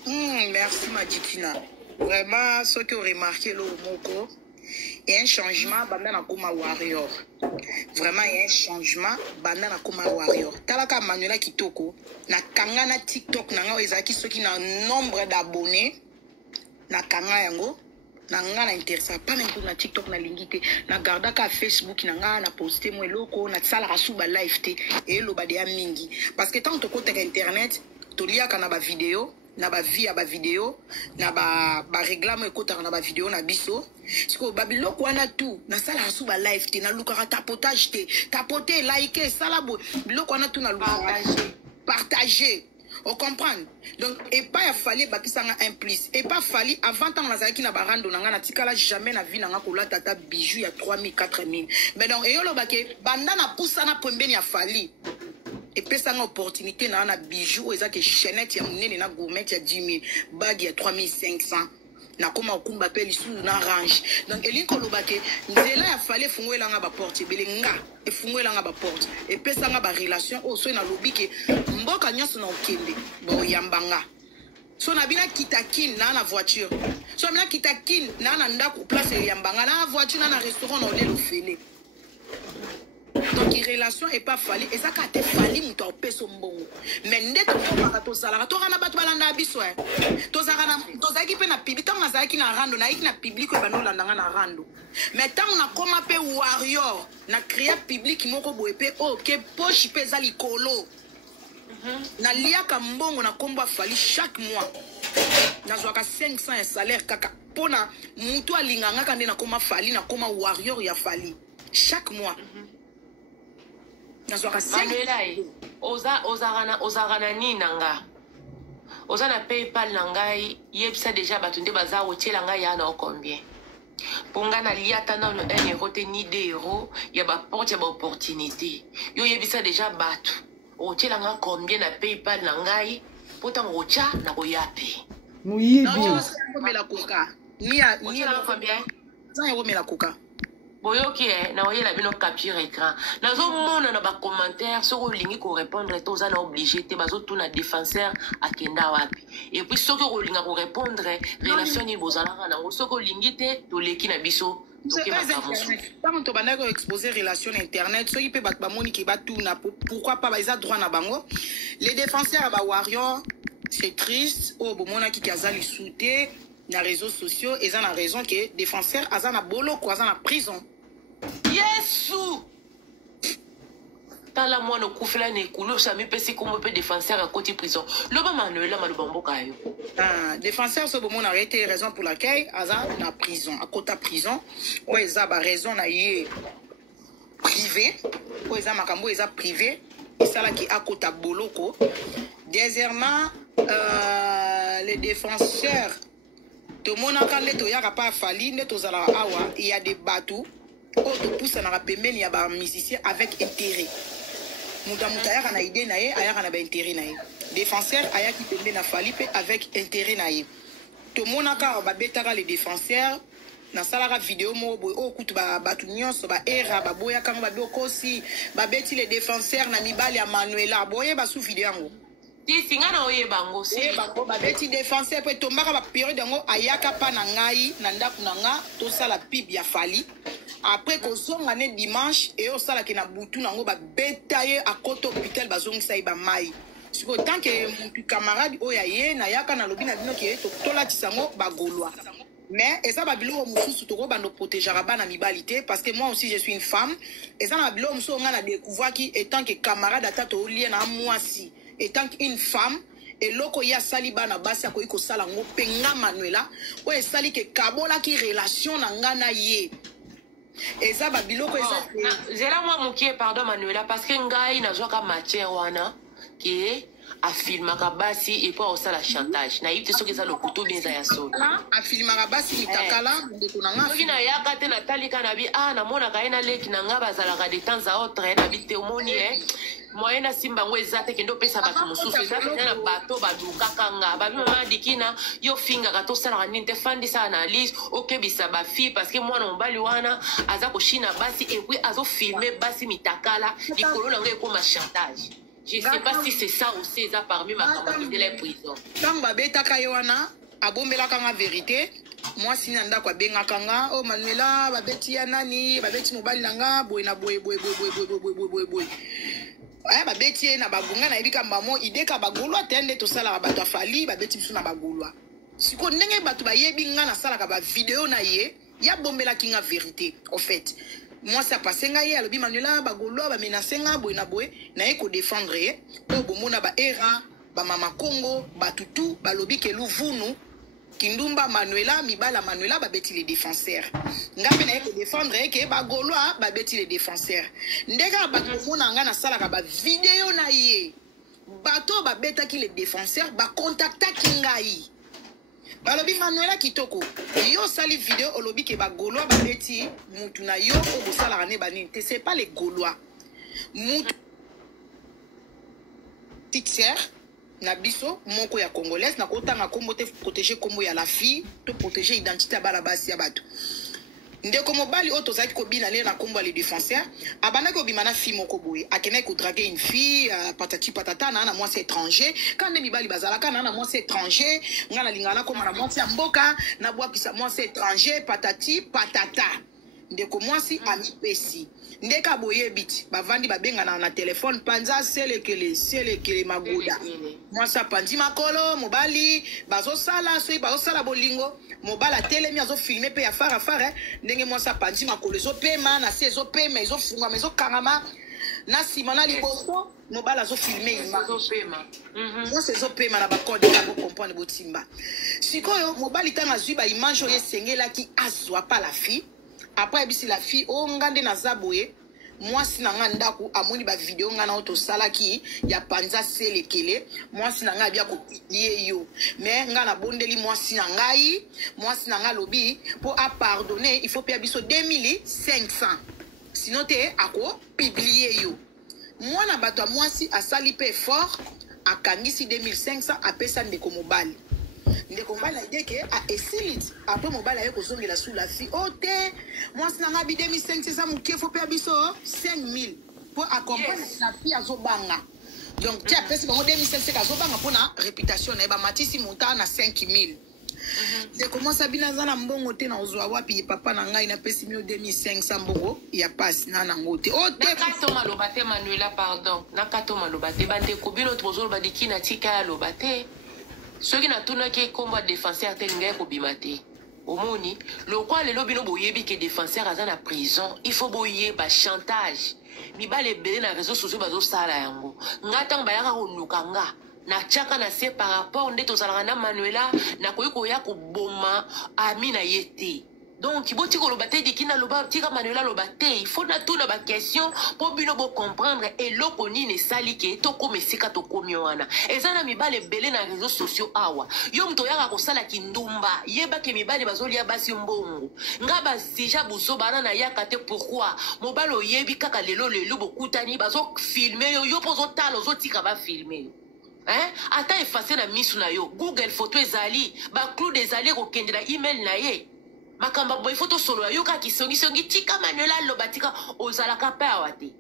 Merci Madikina. Vraiment, ce que vous remarquez là au Moko, il y a un changement, bandana kuma warrior. Vraiment, il y a un changement, bandana kuma warrior. Talaka Manuela Kitoko, na kanga na TikTok, na nga ezaki ceux qui na nombre d'abonnés, na kanga yango, na nga na intéressant pas même na TikTok na lingite, na garda ka Facebook na nga na poster mo eloko, na tsala rasuba live te, et lo badea mingi. Parce que tant to côté internet, to lia kana ba vidéo, na ba via ba vidéo na ba réglame ekotaka na ba vidéo na biso siko babiloko wana tout na sala rasu ba live te na lukaka tapotage te tapoter liker sala bo biloko wana tout na lukaka partager on comprend donc et pas ya fallait bakisanga un plus et pas fallait avant tant nazaki na barando nanga na tikala jamais na vie nanga kola tata bijou ya 3000 4000 mais donc eyolo bake banda na poussa na pembeni ya fallait et puis ça une opportunité na na bijoux eza que chaînette ya munene na gourmet ya 10 000 bag ya 3500 na koma okumba pe lisu na range donc elinko lobake nzela ya fallait fungoela nga ba porte belenga e fungoela nga ba porte et puis ça nga ba relation o so na lobike mboka nyonso na okende bo yambanga so na bina kitakin na voiture so bina kitakin na ndako place yambanga na voiture na restaurant na lelo fele. Donc une relation est pas falli et ça quand falli muto peso mbongo mais ndeko ko to sala to kana batu balanda biso to zaki pe na public tant ngazaki na rando na iki na public ko banola ndanga na rando mais tant on a koma pe warrior na créer public moko boepe OK poche pe za likolo na liaka mbongo na kombo falli chaque mois na zwaka 500 ya salaire kaka pona muto alinganga kande na koma falli na koma warrior ya falli chaque mois. Manuela ozarana ni nanga oza na PayPal nangai yebisa déjà batunde baza otiela ngai ya na combien ponga na liata na 1 euro te ni 2 euros ya ba porte ya ba opportunité yo yebisa déjà batu otiela ngai combien na PayPal nangai pota ngocha na koyape Mouyé Non, bien. mais la coca. Ni à combien? 100 € mais la coca. Boyoki na oyela bino capture écran nazomona na bacommentaire soki olingi korépondre te oza na obligé te bazotuna défenseur akenda wapi et puis soki okolinga korépondre relation nini bozalaka nango soki olingi te toleki na biso ntango tobandaki koexpose relation na internet soki mpe bato bamoni ke batuna pourquoi pas baeza droit na bango les défenseurs ya bawarior c'est triste oyo bomonaki ke aza lisu te na réseaux sociaux eza na raison ke défenseur aza na boloko aza na prison yesu tala mwana okufela na ekulu osami mpesi kombo mpe défenseur akoti prison loba manuela maloba mboka yo défenseur so bomona ete raison pour laquelle aza na prison akota prison oyo eza baraison na ye privé oyo eza makambo eza privé esalaki akota boloko deuxièmement les défenseurs tomonaka nde toyaka pa afali nde tozalaka awa il y a des bateaux oyo topusanaka pembeni ya bamusicien avec intérêt moto ya moto ayaka na idée na ye ayaka na baintérêt na ye défenseur ayaki pembeni afali mpe avec intérêt na ye tomonaka babetaka les défenseurs nasalaka video moko boye oyo kutu bato nyonso baera baboyakanga babokosi babeti les défenseurs na mibali ya manuela boyeba su video yango singa na oyeba yango bango babeti défenseur mpe tombaka bapériode yango ayaka mpa na ngai na ndako na nga tosala pipe ya fali après kozonga ne dimanche e osalaki na butu nango babeta ye akota hôpital bazongisa ye bamai sikoyo tanke motu camarade oyo aye nayaka nalobi na bino ke tolatisa yango bagolwa mais eza babiloko mosusu tokobanda oprotégeaka bana mibali te parce que moi aussi je suis une femme eza na babiloko mosusu onga na découvraki etant que camarade ata toolie na mwasi etant une femme eloko ye asali bana basi akoki kosala yango mpe nga manuela oyo esali ke kabolaki relation na nga na ye eza babiloko zela mwa mokie pardon manuela parce que ngai nazwaka matière wana ke afilmaka basi epo aosala chantage nayebi te soki eza lokutu bien eza ya solo afilmaka basi mitakala ndeko na nga soki nayaka te natalika na bi namonaka ye na leki na nga bazalaka de temps à autre na bi te omoni moyen na simba ngo eza te kende opesa bato mosusu eza pena na bato balukaka nga babimama dikina yo fingaka tosalaka nini te fandisa analyse okebisa bafille parce que mwana mobali wana aza koshina basi epui azofilme basi mitakala likolo na ngo ekoma chantage. Je ne sais pas si c'est ça aussi, ça parmi ma camarade de la prison. Tant babetaka ye wana abombelaka nga vérité moi sina ndako abengaka nga o manuela babeti ya nani babeti mobali na nga boye na boye babeti ye na bagunga na yebi kamba mo ideka bagulwa te nde tosalaka bato afali babeti biso na bagulwa siko ndenge bato bayebi nga nasalaka bavideo na ye ya bombelaki nga vérité au fait moi ça passé nga ye alobi manuela bagolwa bamenase nga boye na boye naye kodéfendre ye oyo bomona baera bamama congo batutu balobi ke luvunu kindumba manuela mibala manuela babeti les défenseurs nga mpe naye kodéfendre ye ke bagolwa babeti les défenseurs ndeka bato bomona nga nasalaka bavideo na ye bato babetaki les défenseurs bakontaktaki ngai balobi manuela kitoko yo sali vidéo olobi ke bagolois babeti mutu na yo o bosalaka ne banini te c'est pas les gaulois mutu tixer na biso moko ya congolaise na kotanga kombo te protéger kombo ya la fille to protéger identité ya bana basi ya bato ndeko mobali oyo tozalaki kobina lelo na kombo ya les défenseurs abandaki kobima na fille moko boye akendaki kodrage une fille patati patata na mwasi étranger quand nde mibali bazalaka na mwasi étranger nga nalingaka nakoma na mwasi ya mboka nabwakisa mwasi étranger patati patata ndeko mwasi amipesi ndeka boyebi ti bavandi babengana na telefone panza selekele magoda mwasi apandi makolo mobali bazosala soki bazosala bolingo mobali atelemi azofilme mpe ya farafare ndenge mwasi apandi makolo ezopema na se ezopema ezofungama ezokangama na nsima na liboso mobali azofilme ima mwasi ezopema na bakode ya bokomprendre botimba sikoyo mobali ntango azwi baimage oyo esengelaki azwa pa la fille après bisi la fille o ngande na zaboye mwasi na nga ndako amoni ba video nga na oto salaki ya panza selekele mwasi na nga abia kopidie yo mais nga na bondeli mwasi na ngai mwasi na nga lobi pour a pardonner il faut payer biso 2500 sinon te ako publier yo mwana bato mwasi asali pe fort akangisi 2500 apesa ndeko mobali ndeko mobali na ide ke esilit après mobali aye kozongela sous la fille ote mwasi nanga bi 2500 eza moke fo mpe ya biso 5000 po accompagne la fille azobanga donc ti apesi bango 2500 azobanga mpona réputation na ye bamatisi monta na 5000 ndeko mwasi abino aza na mbongo te na ozwa wapi ye papa na ngai napesi mio 2500 mbongo ya pasi na nango te ote nakato maloba te Manuela pardon nakato maloba te bandeko bino tozoloba diki na tika ya loba te soki natunaki kombo ya défenseur te ngai kobima te omoni lokwa lelo bino boyebi ke défenseur aza na prison il faut boyeba chantage mibale ebele na réseaux sociaux bazosala yango nga ntango bayaka koluka nga natiaka na se par rapport nde tozalaka na Manuela nakoki koya koboma ami na ye te donc boti koloba te diki na loba tika Manuela loba te il faut natuna baquestion mpo bino bocomprendre eloko nini esali ke tokoma esika tokomi wana eza na mibale ebele na réseaux sociaux awa yo moto oyaka kosala kindumba yebake mibale bazolia basi mbongo nga bazija buso bana na yaka te pourquoi mobali oyebi kaka lelo bokutani bazofilme yo mpo ozotala ozotika bafilme yo ata efase na misu na yo Google photo ezali baclou ezali kokende na email na ye makamba boy photo solo yo ka kisongi tika Manuela loba tika ozalaka pe awa te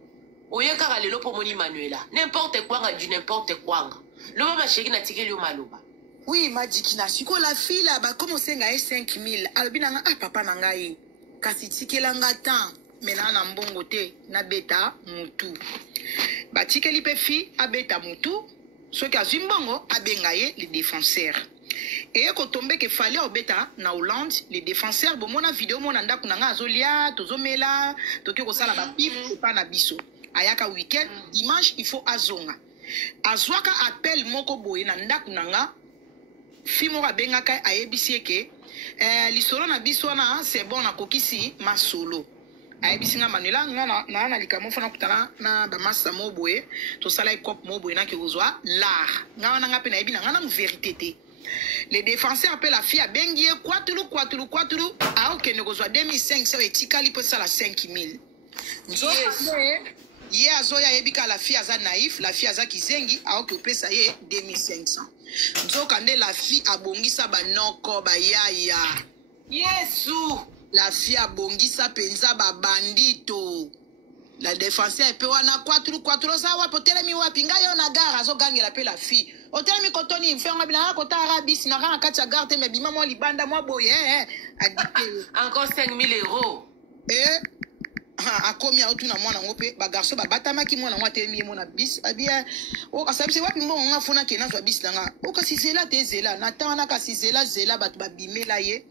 oye kaka lelo po moni Manuela n'importe quoi du n'importe quoi loba masheki na tikeli yo maloba oui majiki na siko la fille là ba comme senga 5000 alobi nanga papa na ngai kasi tikela nga temps mena na mbongo te na beta mutu ba tikeli pe fi abeta mutu soki azwi mbongo abenga ye les défenseurs et kotombe ke fallait obeta na Hollande les défenseurs bomona vidéo mona ndako nanga azolia tozomela toki kosala ba pif pa na biso ayaka weekend dimanche il faut azonga azwaka appel moko boye na ndako nanga fimo abengaka ayebisi ke lisolo na biso na c'est bon na kokisi masolo ayebisinga Manuela na likamo fana kutana na bamasa moboye tosala ikop moboye na ke kozwa l'art nga wana nga pe na yebi na nga na vérité te les défenseurs appellent la fille à bengie kwatulu aokende kozwa 2500 etikali po sala 5000 ye azoya yebika la fille aza naïf la fille aza kizengi aoki opesa ye 2500 nzoka nde la fille abongisa banoko bayaya Yesu la fille abongisa penza babandito la défenseur epe wana kwatulu za wapi telemi wapi ngai yo na gare azogangela pe la fille otelemi kotoni mfenga bina kota arabis na kanga kati ya gare te me bima mo libanda mo boye adite encore 5000 euros akomi autuna mwana ngope ba garçon ba batamaki mwana mwa telemi mo na bis abia o kasabise wapi mbongo nga fona ke nazwa bis nanga o kasizela te zela na tana kasizela zela batu babimela ye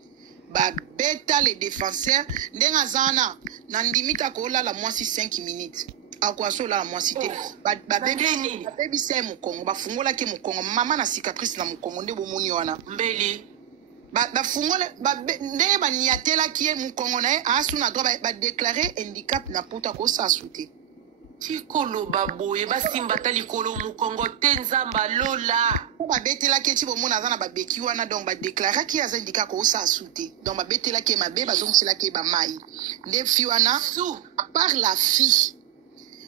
ba beta les défenseurs ndenga zana na ndimita ko la mwasi 5 minutes akwaso la mwasi te ba baby sai mukongo bafungola ke mukongo mama na cicatrice na mukongo nde bomoni wana mbeli ba fungola ndenge ba niatela ki mukongo na asu na droit ba déclarer handicap na puta ko sa souté tikolo baboye basimba talikolo mukongo tenzamba lola ba betela ke tibo mona zana ba beki wana donc ba déclarer ki aza ndika ko sa souté donc ba betela ke mabe bazongusela ke ba mai nde fi wana à part la fille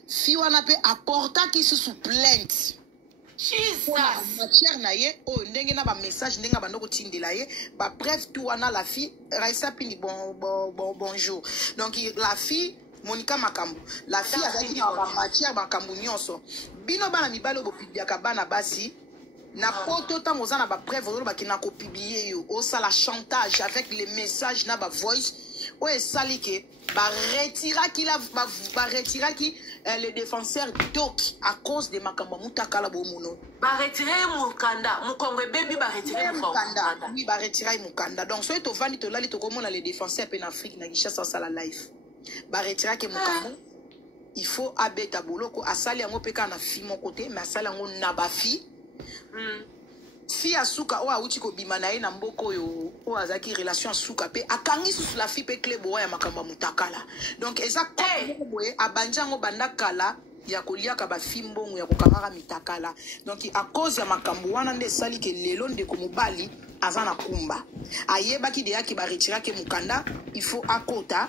fi wana pe apporta ki sous plainte Jesus matière na ye o ndenge na ba message ndenga bandoko tindela ye ba bref tout wana la fille Raissa Pindi bonjour donc la fille Monica Makambu la fille azaki na ba matière makambu nyonso bino bana mibalo bo pibiaka bana basi na poto tango za na ba preuve olo ba kina ko publier yo o ça la chantage avec les messages na ba voice o esali ke ba retira ki les défenseurs donc à cause de makambo mutakala bo muno ba retirer mukanda mukongo baby ba retirer mukanda oui ba retirer mukanda donc so to vandi to lali to komona les défenseurs en Afrique na Kinshasa ça la live ba retirer ke mukambo il faut abeta boloko asali yango peka na fi mon côté mais asali yango na ba fi fi asuka o auti ko bima na ye na mboko yo o azaki relation asuka pe akangi sous la fi pe klebo ya makamba mutakala donc eza ko boye abanjango bandakala ya koliaka ba fi mbongo ya kokamara mitakala donc à cause ya makambo wana nde sali ke lelo ndeko mobali azana kumba ayebaki de yaki ba retira ke mukanda il faut akota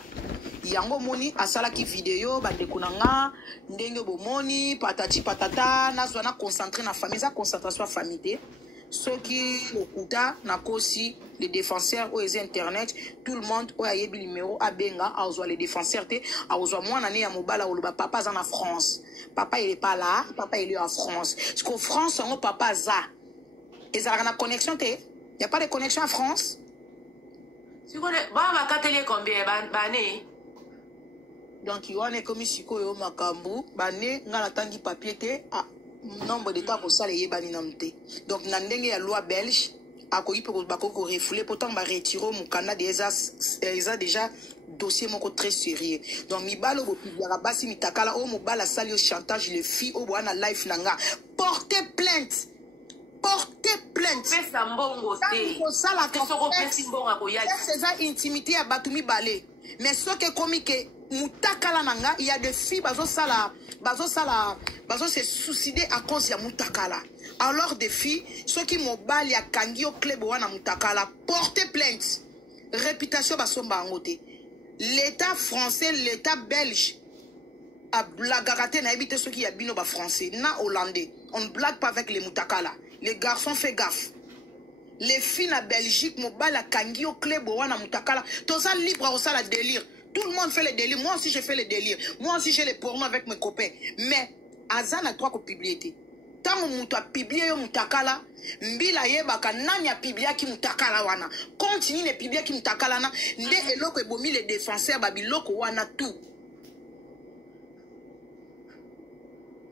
yango moni asalaki vidéo bandeko nanga ndenge bomoni patati patata nazwa na concentrer na famille za concentration famille ceux qui okuta nakosi les défenseurs aux internet tout le monde o ayebi numéro abenga azwa les défenseurs te azwa mwana ne ya mobala oloba papa za na France papa il est pas là papa il est en France parce qu'en France on papa za ezalaka na connexion te y a pas de connexion en France si connais ba makateli combien bané donc il y a comme sikoyo makambu bané ngala tangi papier te nombre de temps pour ça les yebani namte donc na ndenge ya loi belge akoki pe ko refouler pourtant ba retirer au Canada déjà déjà dossier moko très sérieux donc mibalo bo publiera basi mitakala o mobala sali au chantage les filles au boana life nanga porter plainte pesa mbongo te ça la soko pesi mbongo ko ya c'est ça intimité ya batumi balé mais ce que comme que mutakala nanga il y a des filles bazo se suicider à cause ya mutakala alors des filles ceux qui mobali ya kangi au club wana mutakala porter plainte réputation basomba ngote l'état français l'état belge a blagarate na ebité ceux qui a bino ba français na hollandais on ne blague pas avec les mutakala les garçons fait gaffe les filles na Belgique mobali ya kangi au club wana mutakala toza libre au ça la délire. Tout le monde fait le délire. Moi aussi, je fais le délire. Moi aussi, j'ai les pornos avec mes copains. Mais, Azan a trois publiés. Tant que tu as publié, mutakala, mbila yebaka, nani a publié qui mutakala wana. Continue les publiés qui mutakala na. Nde eloko ebomi les défenseurs, babiloko wana tout.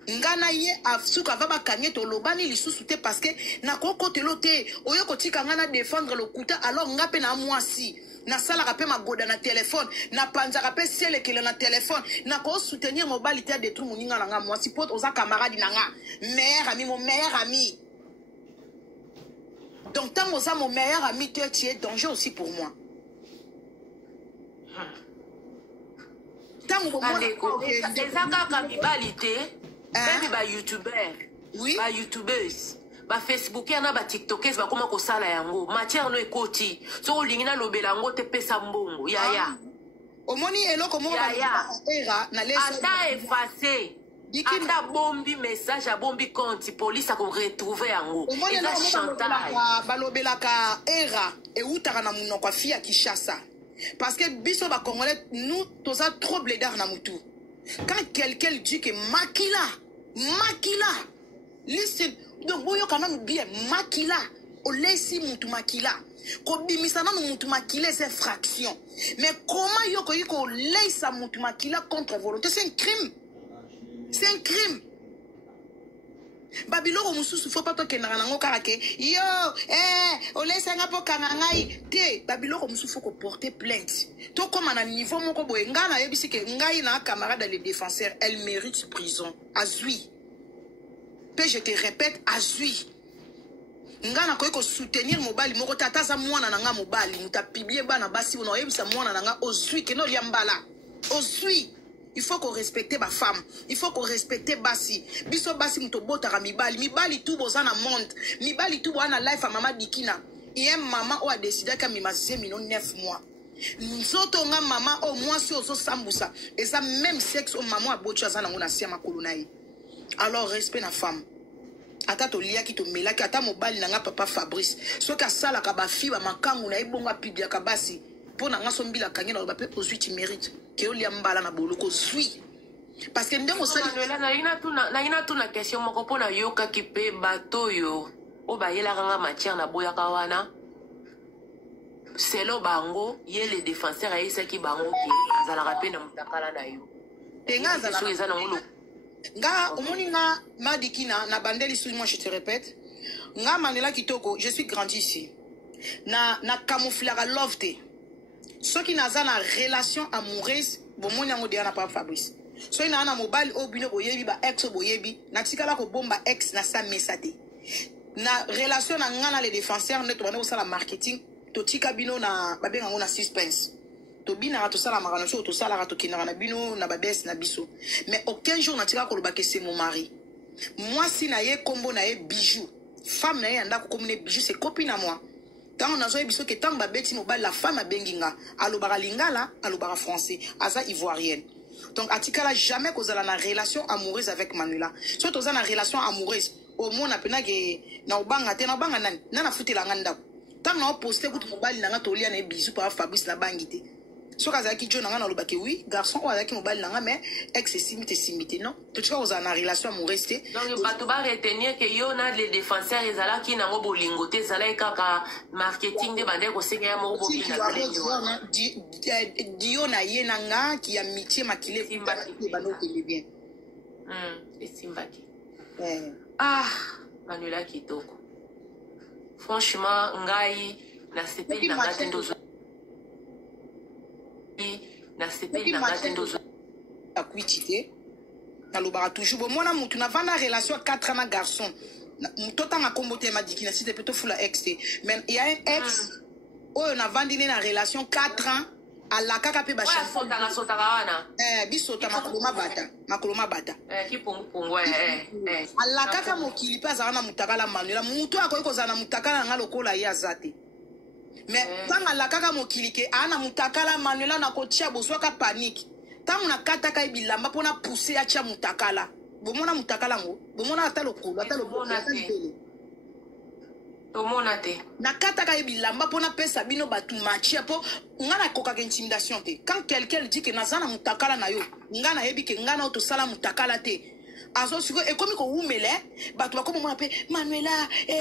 Ngana ye afsuka vaba kanye to lobani lisusu te parce que na koko te lote. Oyo kotika ngana défendre le kuta alors ngape na moi si. Na sala rapé ma goda na téléphone na panza rapé ciel que na téléphone na ko soutenir mobilité de tout moninga nga moi si pote oza camarade nanga meilleur ami mon meilleur ami donc tant oza mon meilleur ami tu es danger aussi pour moi tant mo ezaka ka mibalité baby ba youtuber oui ba youtubeuse ba Facebook na ba TikTokers ba koma ko sala yango matière no ekoti so olingi na lobela yango te pesa mbongo ya omoni eloko moko era na les ata effacer ata bombi message a bombi compte police a ko retrouver yango eza chantage balobelaka era e utaka na munoko afia Kinshasa parce que biso ba congolais nous toza trop blédard na mutu quand quelqu'un dit que makila listen donc boyo kana bien makila olesi mutu makila ko bimisana no mutu makila c'est fraction mais comment yoko yiko leisa mutu makila contre volonté c'est un crime babiloko mususu faut pas to kenaka nango karake yo olesa nga po kanangai te babiloko mususu faut ko porter plainte to comme na niveau moko boye ngana yebisi ke ngai na camarade les défenseurs elle mérite prison azui. Je te répète, azui. Ngana ko soutenir mobali moko tata za mwana nanga mobali muta publier bana basi ono yebisa mwana nanga ozui ke no liambala ozui. Il faut qu'on respecte ma femme, il faut qu'on respecte basi biso basi muto botaka mibali tout bozana monde mibali tout bozana life a mama dikina et maman o a décidé ka mi masé mino 9 mois nzoto nga mama o moi si ozo sambusa et ça même sexe o maman a botu azana ngona sia makolo na ye. Alors respect na femme ata to lia ki to melaki ata mobali nanga papa Fabrice soki asala ka ba fi ba makangu na ebonga pibia ka basi pona nga so mbila kangi na ba pe ozwi ti mérite ke olia mbala na boloko zwi parce que ndemo sali na ina tuna question moko pona yoka ki pe bato yo o ba yela nga matière na boya ka wana selo bango ye les défenseurs aisa ki bango ki azala rapé na mutakala na yo tenga azala so ezana ngolo nga omoni nga madikina na bandeli sous moi je te répète nga manela kitoko je suis grandi ici na camouflage love te ceux qui naza na relation amoureuse bomoni yango dia na papa Fabrice so ina na mobile obino boyebi ba ex boyebi na tikala ko bomba ex na sa mesate na relation na nga na les défenseurs ne to bana osala marketing to tika bino na babenga ngo na suspense to bina to sala marana so to sala to kinara na bino na babes na biso mais aucun jour na tika ko loba que c'est mon mari moi si na ye kombo na ye bijou femme na ye anda ko komune bijou c'est copine à moi tant on a zoé biso que tant babeti mobile la femme a benginga alobara lingala alobara français aza ivoirienne donc atikala jamais kozala na relation amoureuse avec Manuela so to za na relation amoureuse omona pena ke na obanga te na obanga nani nana futela nga ndako tant na poster kutu mobali nanga tolia na bisu pa Fabrice na bangi te so kaza ki jo nanga na lobaki oui garçon ou azaki mobali nanga mais ex simité non tu vois aux en relation amoureuse te donc bato ba retenir que yo na les défenseurs ezala ki nango bolingo te ezala kaka marketing de bande ko senga ya mo bobina dio na ye nanga ki amitié makile bando ke bien esimbaki Manuela kitoko franchement ngai na sepeli na ngate ndozo na sepeli na ngate ndozo akuitite na lobara toujours bon mona mutu na vana relation 4 ans na garçon tota na kombote ma dikina si te plutôt fula ex mais il y a un ex oyo na vandine na relation 4 ans ala kaka pe ba sota wana bisota makoloma bata ki pongo ala kaka mokili pe azala na mutakala Manuela mutu akoki kozala na mutakala nga lokola ye azate mais tanga ala kaka mokili ke ana mutakala Manuela na kotia boswaka panique tangu na kataka bilamba pona pousser ya tia mutakala bomona mutakala ngo bomona ata lokolo ata lokolo tomona te na kataka bilamba pona pesa bino batu machia po ngana kokaka intimidation te quand quelqu'un dit que nazana mutakala na yo ngana yebi ke ngana auto sala mutakala te azo siko e komi ko umele batu bakomo mona pe Manuela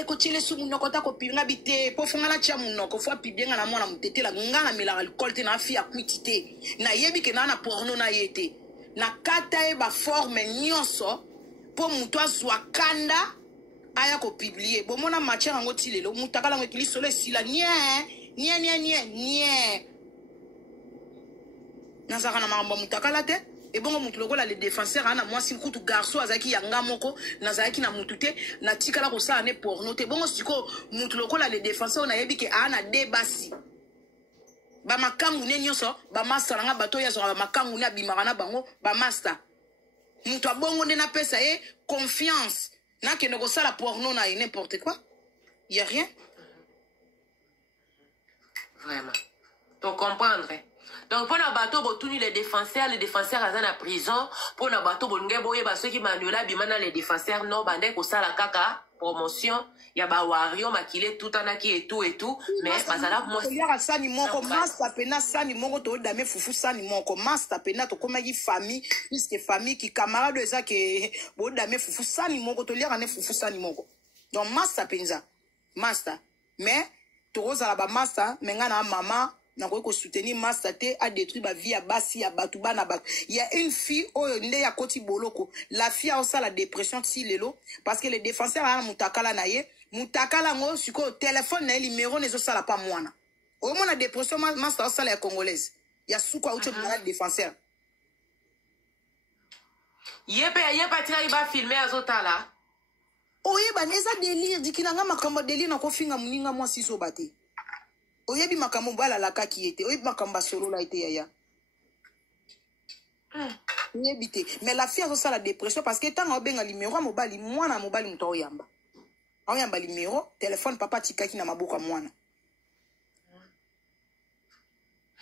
ko tiele su munoko ta ko pinga bite po fungala tia munoko fo pibenga na mwana mutetela ngana mela alcool te na fi akwitite na yebi ke na porno na yete na kata e ba forme nyonso po muto azwa kanda aya ko publier bomona matière ngo tilelo mutakala ngo kili solo sila nie nazaka na mambo mutakala te et bongo mutu lokola les défenseurs ana moi si kutu garçon azaki yanga moko nazaki na mutu te na tikala ko sa ne porno te bongo siko mutu lokola les défenseurs na yebi ke ana debasi ba makangu ne nyonso ba master nga bato ya zo ba makangu ne abimaka na bango ba master mutu abongo ne na pesa confiance na que ne ça la porno na n'importe quoi il y a rien vraiment donc comprendre donc pour na bateau botuni les défenseurs à la prison pour na bateau bonge boye ba ceux qui Manuela bimana les défenseurs non bande ko sala kaka promotion ya ba wario makile tout anaki et tout mais bazala moi ya sani moko master pena sani moko to dame fufu sani moko master pena to koma gi famille puisque famille qui camarade eza ke bo dame fufu sani moko to lira ne fufu sani moko donc master penza master mais to roza ba master menga na mama na ko soutenir master te a détruit ba vie ya basi ya batu bana batu. Il y a une fille oyo nde ya koti boloko la fille a aussi la dépression si lelo parce que les défenseurs a mutakala na ye mutakala ngo siko téléphone na numéro nezo sala pa mwana au moins la dépression master o sala ya congolaise ya suko auto malade défenseur yepa tira iba filmer azotala oye ba neza délire dikinanga makambo délire na ko finga muninga moi siso bate oyebi makambo bala la kaki ete oyebi makambo solo la ete yaya oyebi te mais la fille a ça la dépression parce que tant obenga numéro mobali mwana mobali mto oyamba numéro téléphone papa tikaki na maboka mwana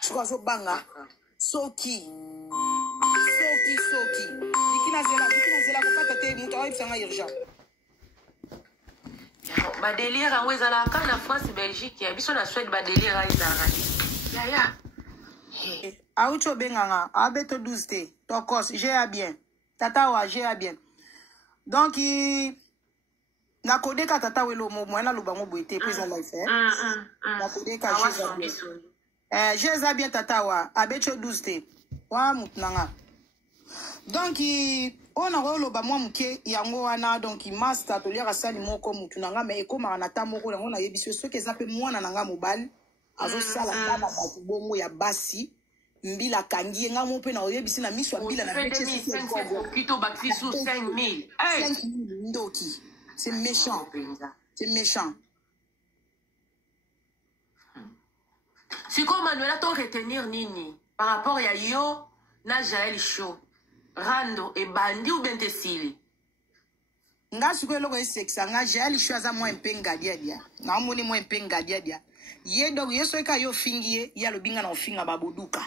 sokazo banga soki dikina zela ko pata te mto oyebi sanga urgent ba délire en wezala quand la France Belgique ya biso na Suède ba délire ezala ya auto benganga abeto 12 te tokos j'ai bien tata wa j'ai bien donc na kodeka tata welo mo mwana lubango boité pesa life na kodeka j'ai bien tata wa abeto 12 te wa mutnanga donc on a rolo ba moi muke yango wana donc master to lira sali moko mutu nanga mais ekoma na tamoko yango na yebiso soki ezape mwana nanga mobali azo sala bana ba bongo ya basi mbila kangie nga mo pe na oyebisi na miso mbila na pete kito baxi sous 5000 ndoki c'est méchant si comme Manuela to retenir nini par rapport ya yo na Jaël Show Rando et bandi ou bien tesili nga suko eloko sexa nga Jaël Show aza mo mpenga dia na moni mo mpenga dia ye donc ye so ka yo fingie ya lo binga na ofinga baboduka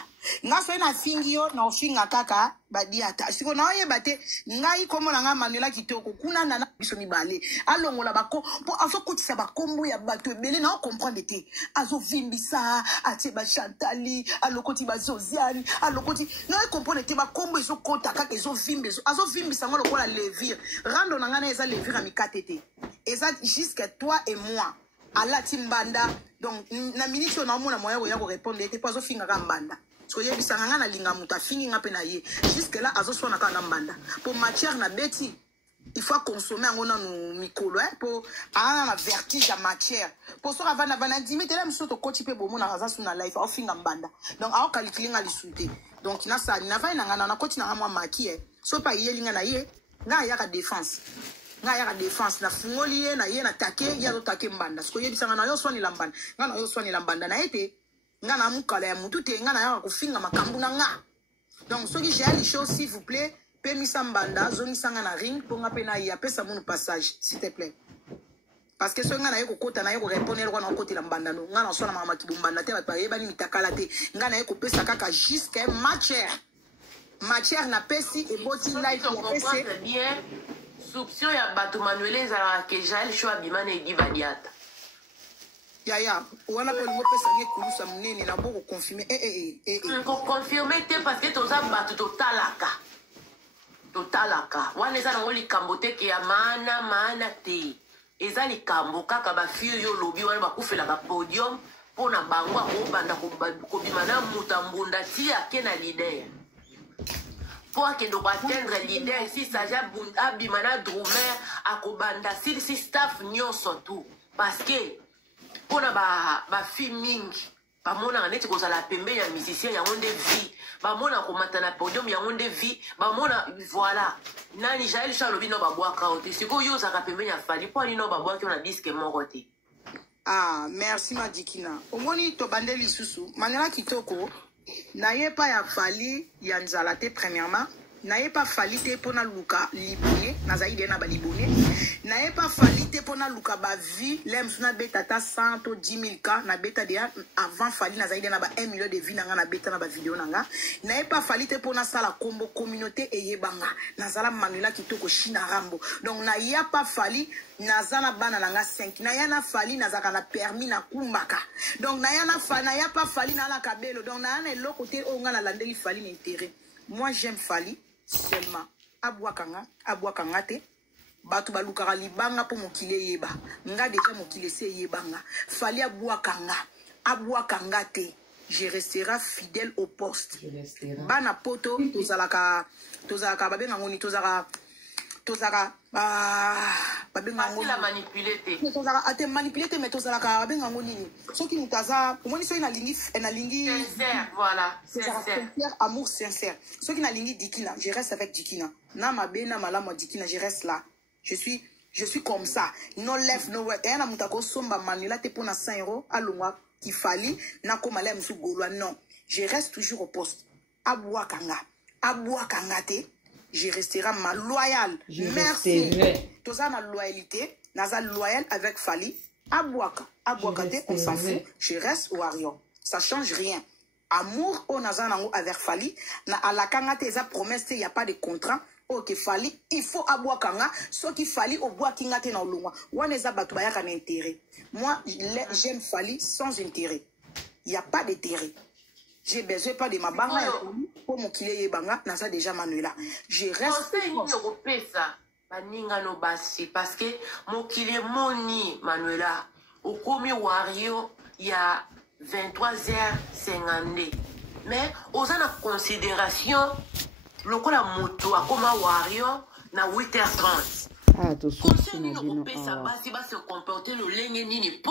nga so na fingio na ofinga kaka badiata siko na ye bate ngai komo na nga Manuela kitoko kuna na biso mibale alongola bako po aso kutisa bakombo ya bato ebele na comprendre te azo vimbisa atie ba Chantali alokoti ba Zoziane alokoti na comprendre te bakombo ezo kota kaka ezo vimbezo azo vimbisa ngolo kola levir rando na nga na eza levir amikate te eza jusqu'à toi et moi ala timbanda donc na minute on a mona moyen ya ko répondre te pas ofinga ka mbanda so ye bisanga nga na linga muta fingi nga pe na ye jusque là azo sona ka na mbanda pour matière na beti il faut consommer ngona no mikolo pour ana na vertige à matière pour so avana vana dimite là mso to coach pe bomo na aza na life ofinga mbanda donc a calculer nga lisute donc na sa na va na nga na coach na mwa maki so pa ye linga na ye nga ya ka défense nga ya défense na fungoli ye na ye na take ya to take mbanda siko ye bisanga na yo swani lambanda nga na yo swani lambanda na ete nga na mukala ya mutu te nga na ya kufinga makambu na nga donc soki j'ai les choses s'il vous plaît pemisa mbanda zoni sanga na ring pour nga pe na ya pesa mon passage s'il te plaît parce que so nga na ye ko kota na ye ko répondre ko na koti la mbanda no nga na sona mama kibumbanda te ba ye bani mitakala te nga na ye ko pesa kaka jusqu'à matière na pesi et boti life ya pesi bien. Soupçon ya bato Manuela ezala ke Jael Show abimana edi badiata. Ya wana po ngo pesa nge kulusa munene na boko confirmer ko confirmer te parce que toza bato totalaka wana eza nango likambo te ke ya maana te eza likambo kaka bafio yo lobi wana bakufela ba podium pona bango akobanda kobima na muta mbunda ti ake na leader pour que nous atteindre l'idée ici ça j'ai abimana drumer akobanda si staff nyon surtout parce que pour ba filming ba mona neti ko la pembe ya musicien ya onde vie ba mona ko matana podium ya onde vie ba mona voilà nani Jael Show lobi no ba boaka ote siko yo za ka pembe ya fali pour ni no ba boaka on a disque moko te. Ah merci Madikina omoni to bandeli susu Manuela kitoko na ye pa ya fali ya nzala te premièrement na ye pa fali te pona luka libone na zaide na balibone na ye pa fali te pona luka ba vie lem suna beta ta 100 to 10,000 ka na beta de avant fali na zaide na ba 1 million de vie na nga na beta na ba vidéo na nga na ye pa fali te pona sala kombo communauté eyebanga na zala Manuela kitoko China Rambo donc na ya pa fali na zana bana na nga 5 na ya na fali na zaka na permis na kumbaka donc na ya na fali na ya pa fali na la kabelo donc na na lo côté o nga na landeli fali na intérêt moi j'aime fali seulement abwakanga te batu balukaka libanga po mokile yeba nga déjà mokile se yebanga fali abwakanga te je resterai fidèle au poste bana poto tozalaka babenga ngoni tozalaka babenga ngoni la manipuler te tozalaka ate manipuler te mais tozalaka babenga ngoni nini soki mutaza omoni soki na lingi sincère voilà sincère amour sincère soki na lingi Dikina je reste avec Dikina na mabe na malamu Dikina je reste là je suis comme ça no left no right et na mutako somba Manuela te pona 100 € alongwa qui fali na komala musu golwa non je reste toujours au poste abwakanga te je resterai ma loyal merci toza na loyalité naza loyal avec fali abwaka te on s'en fout je reste au Arion ça change rien amour on naza nango avec fali na alakanga te eza promesse te y a pas de contrat. Ok, fali, il faut abwakanga, ce qui fali au bois qui n'a pas d'intérêt. Wana eza batu bayaka na intérêt. Moi, j'aime fali sans intérêt. Il n'y a pas d'intérêt. J'ai besoin pas de ma banga pour mon kile banga, nasa déjà Manuela. Je reste. Parce que mon kile moni Manuela, au komi wario, il y a 23h50. Mais aux en considération. Lokola moto akoma wario na 8h30. Ah, to so nini kopesa basi basi comporter lo lenge nini po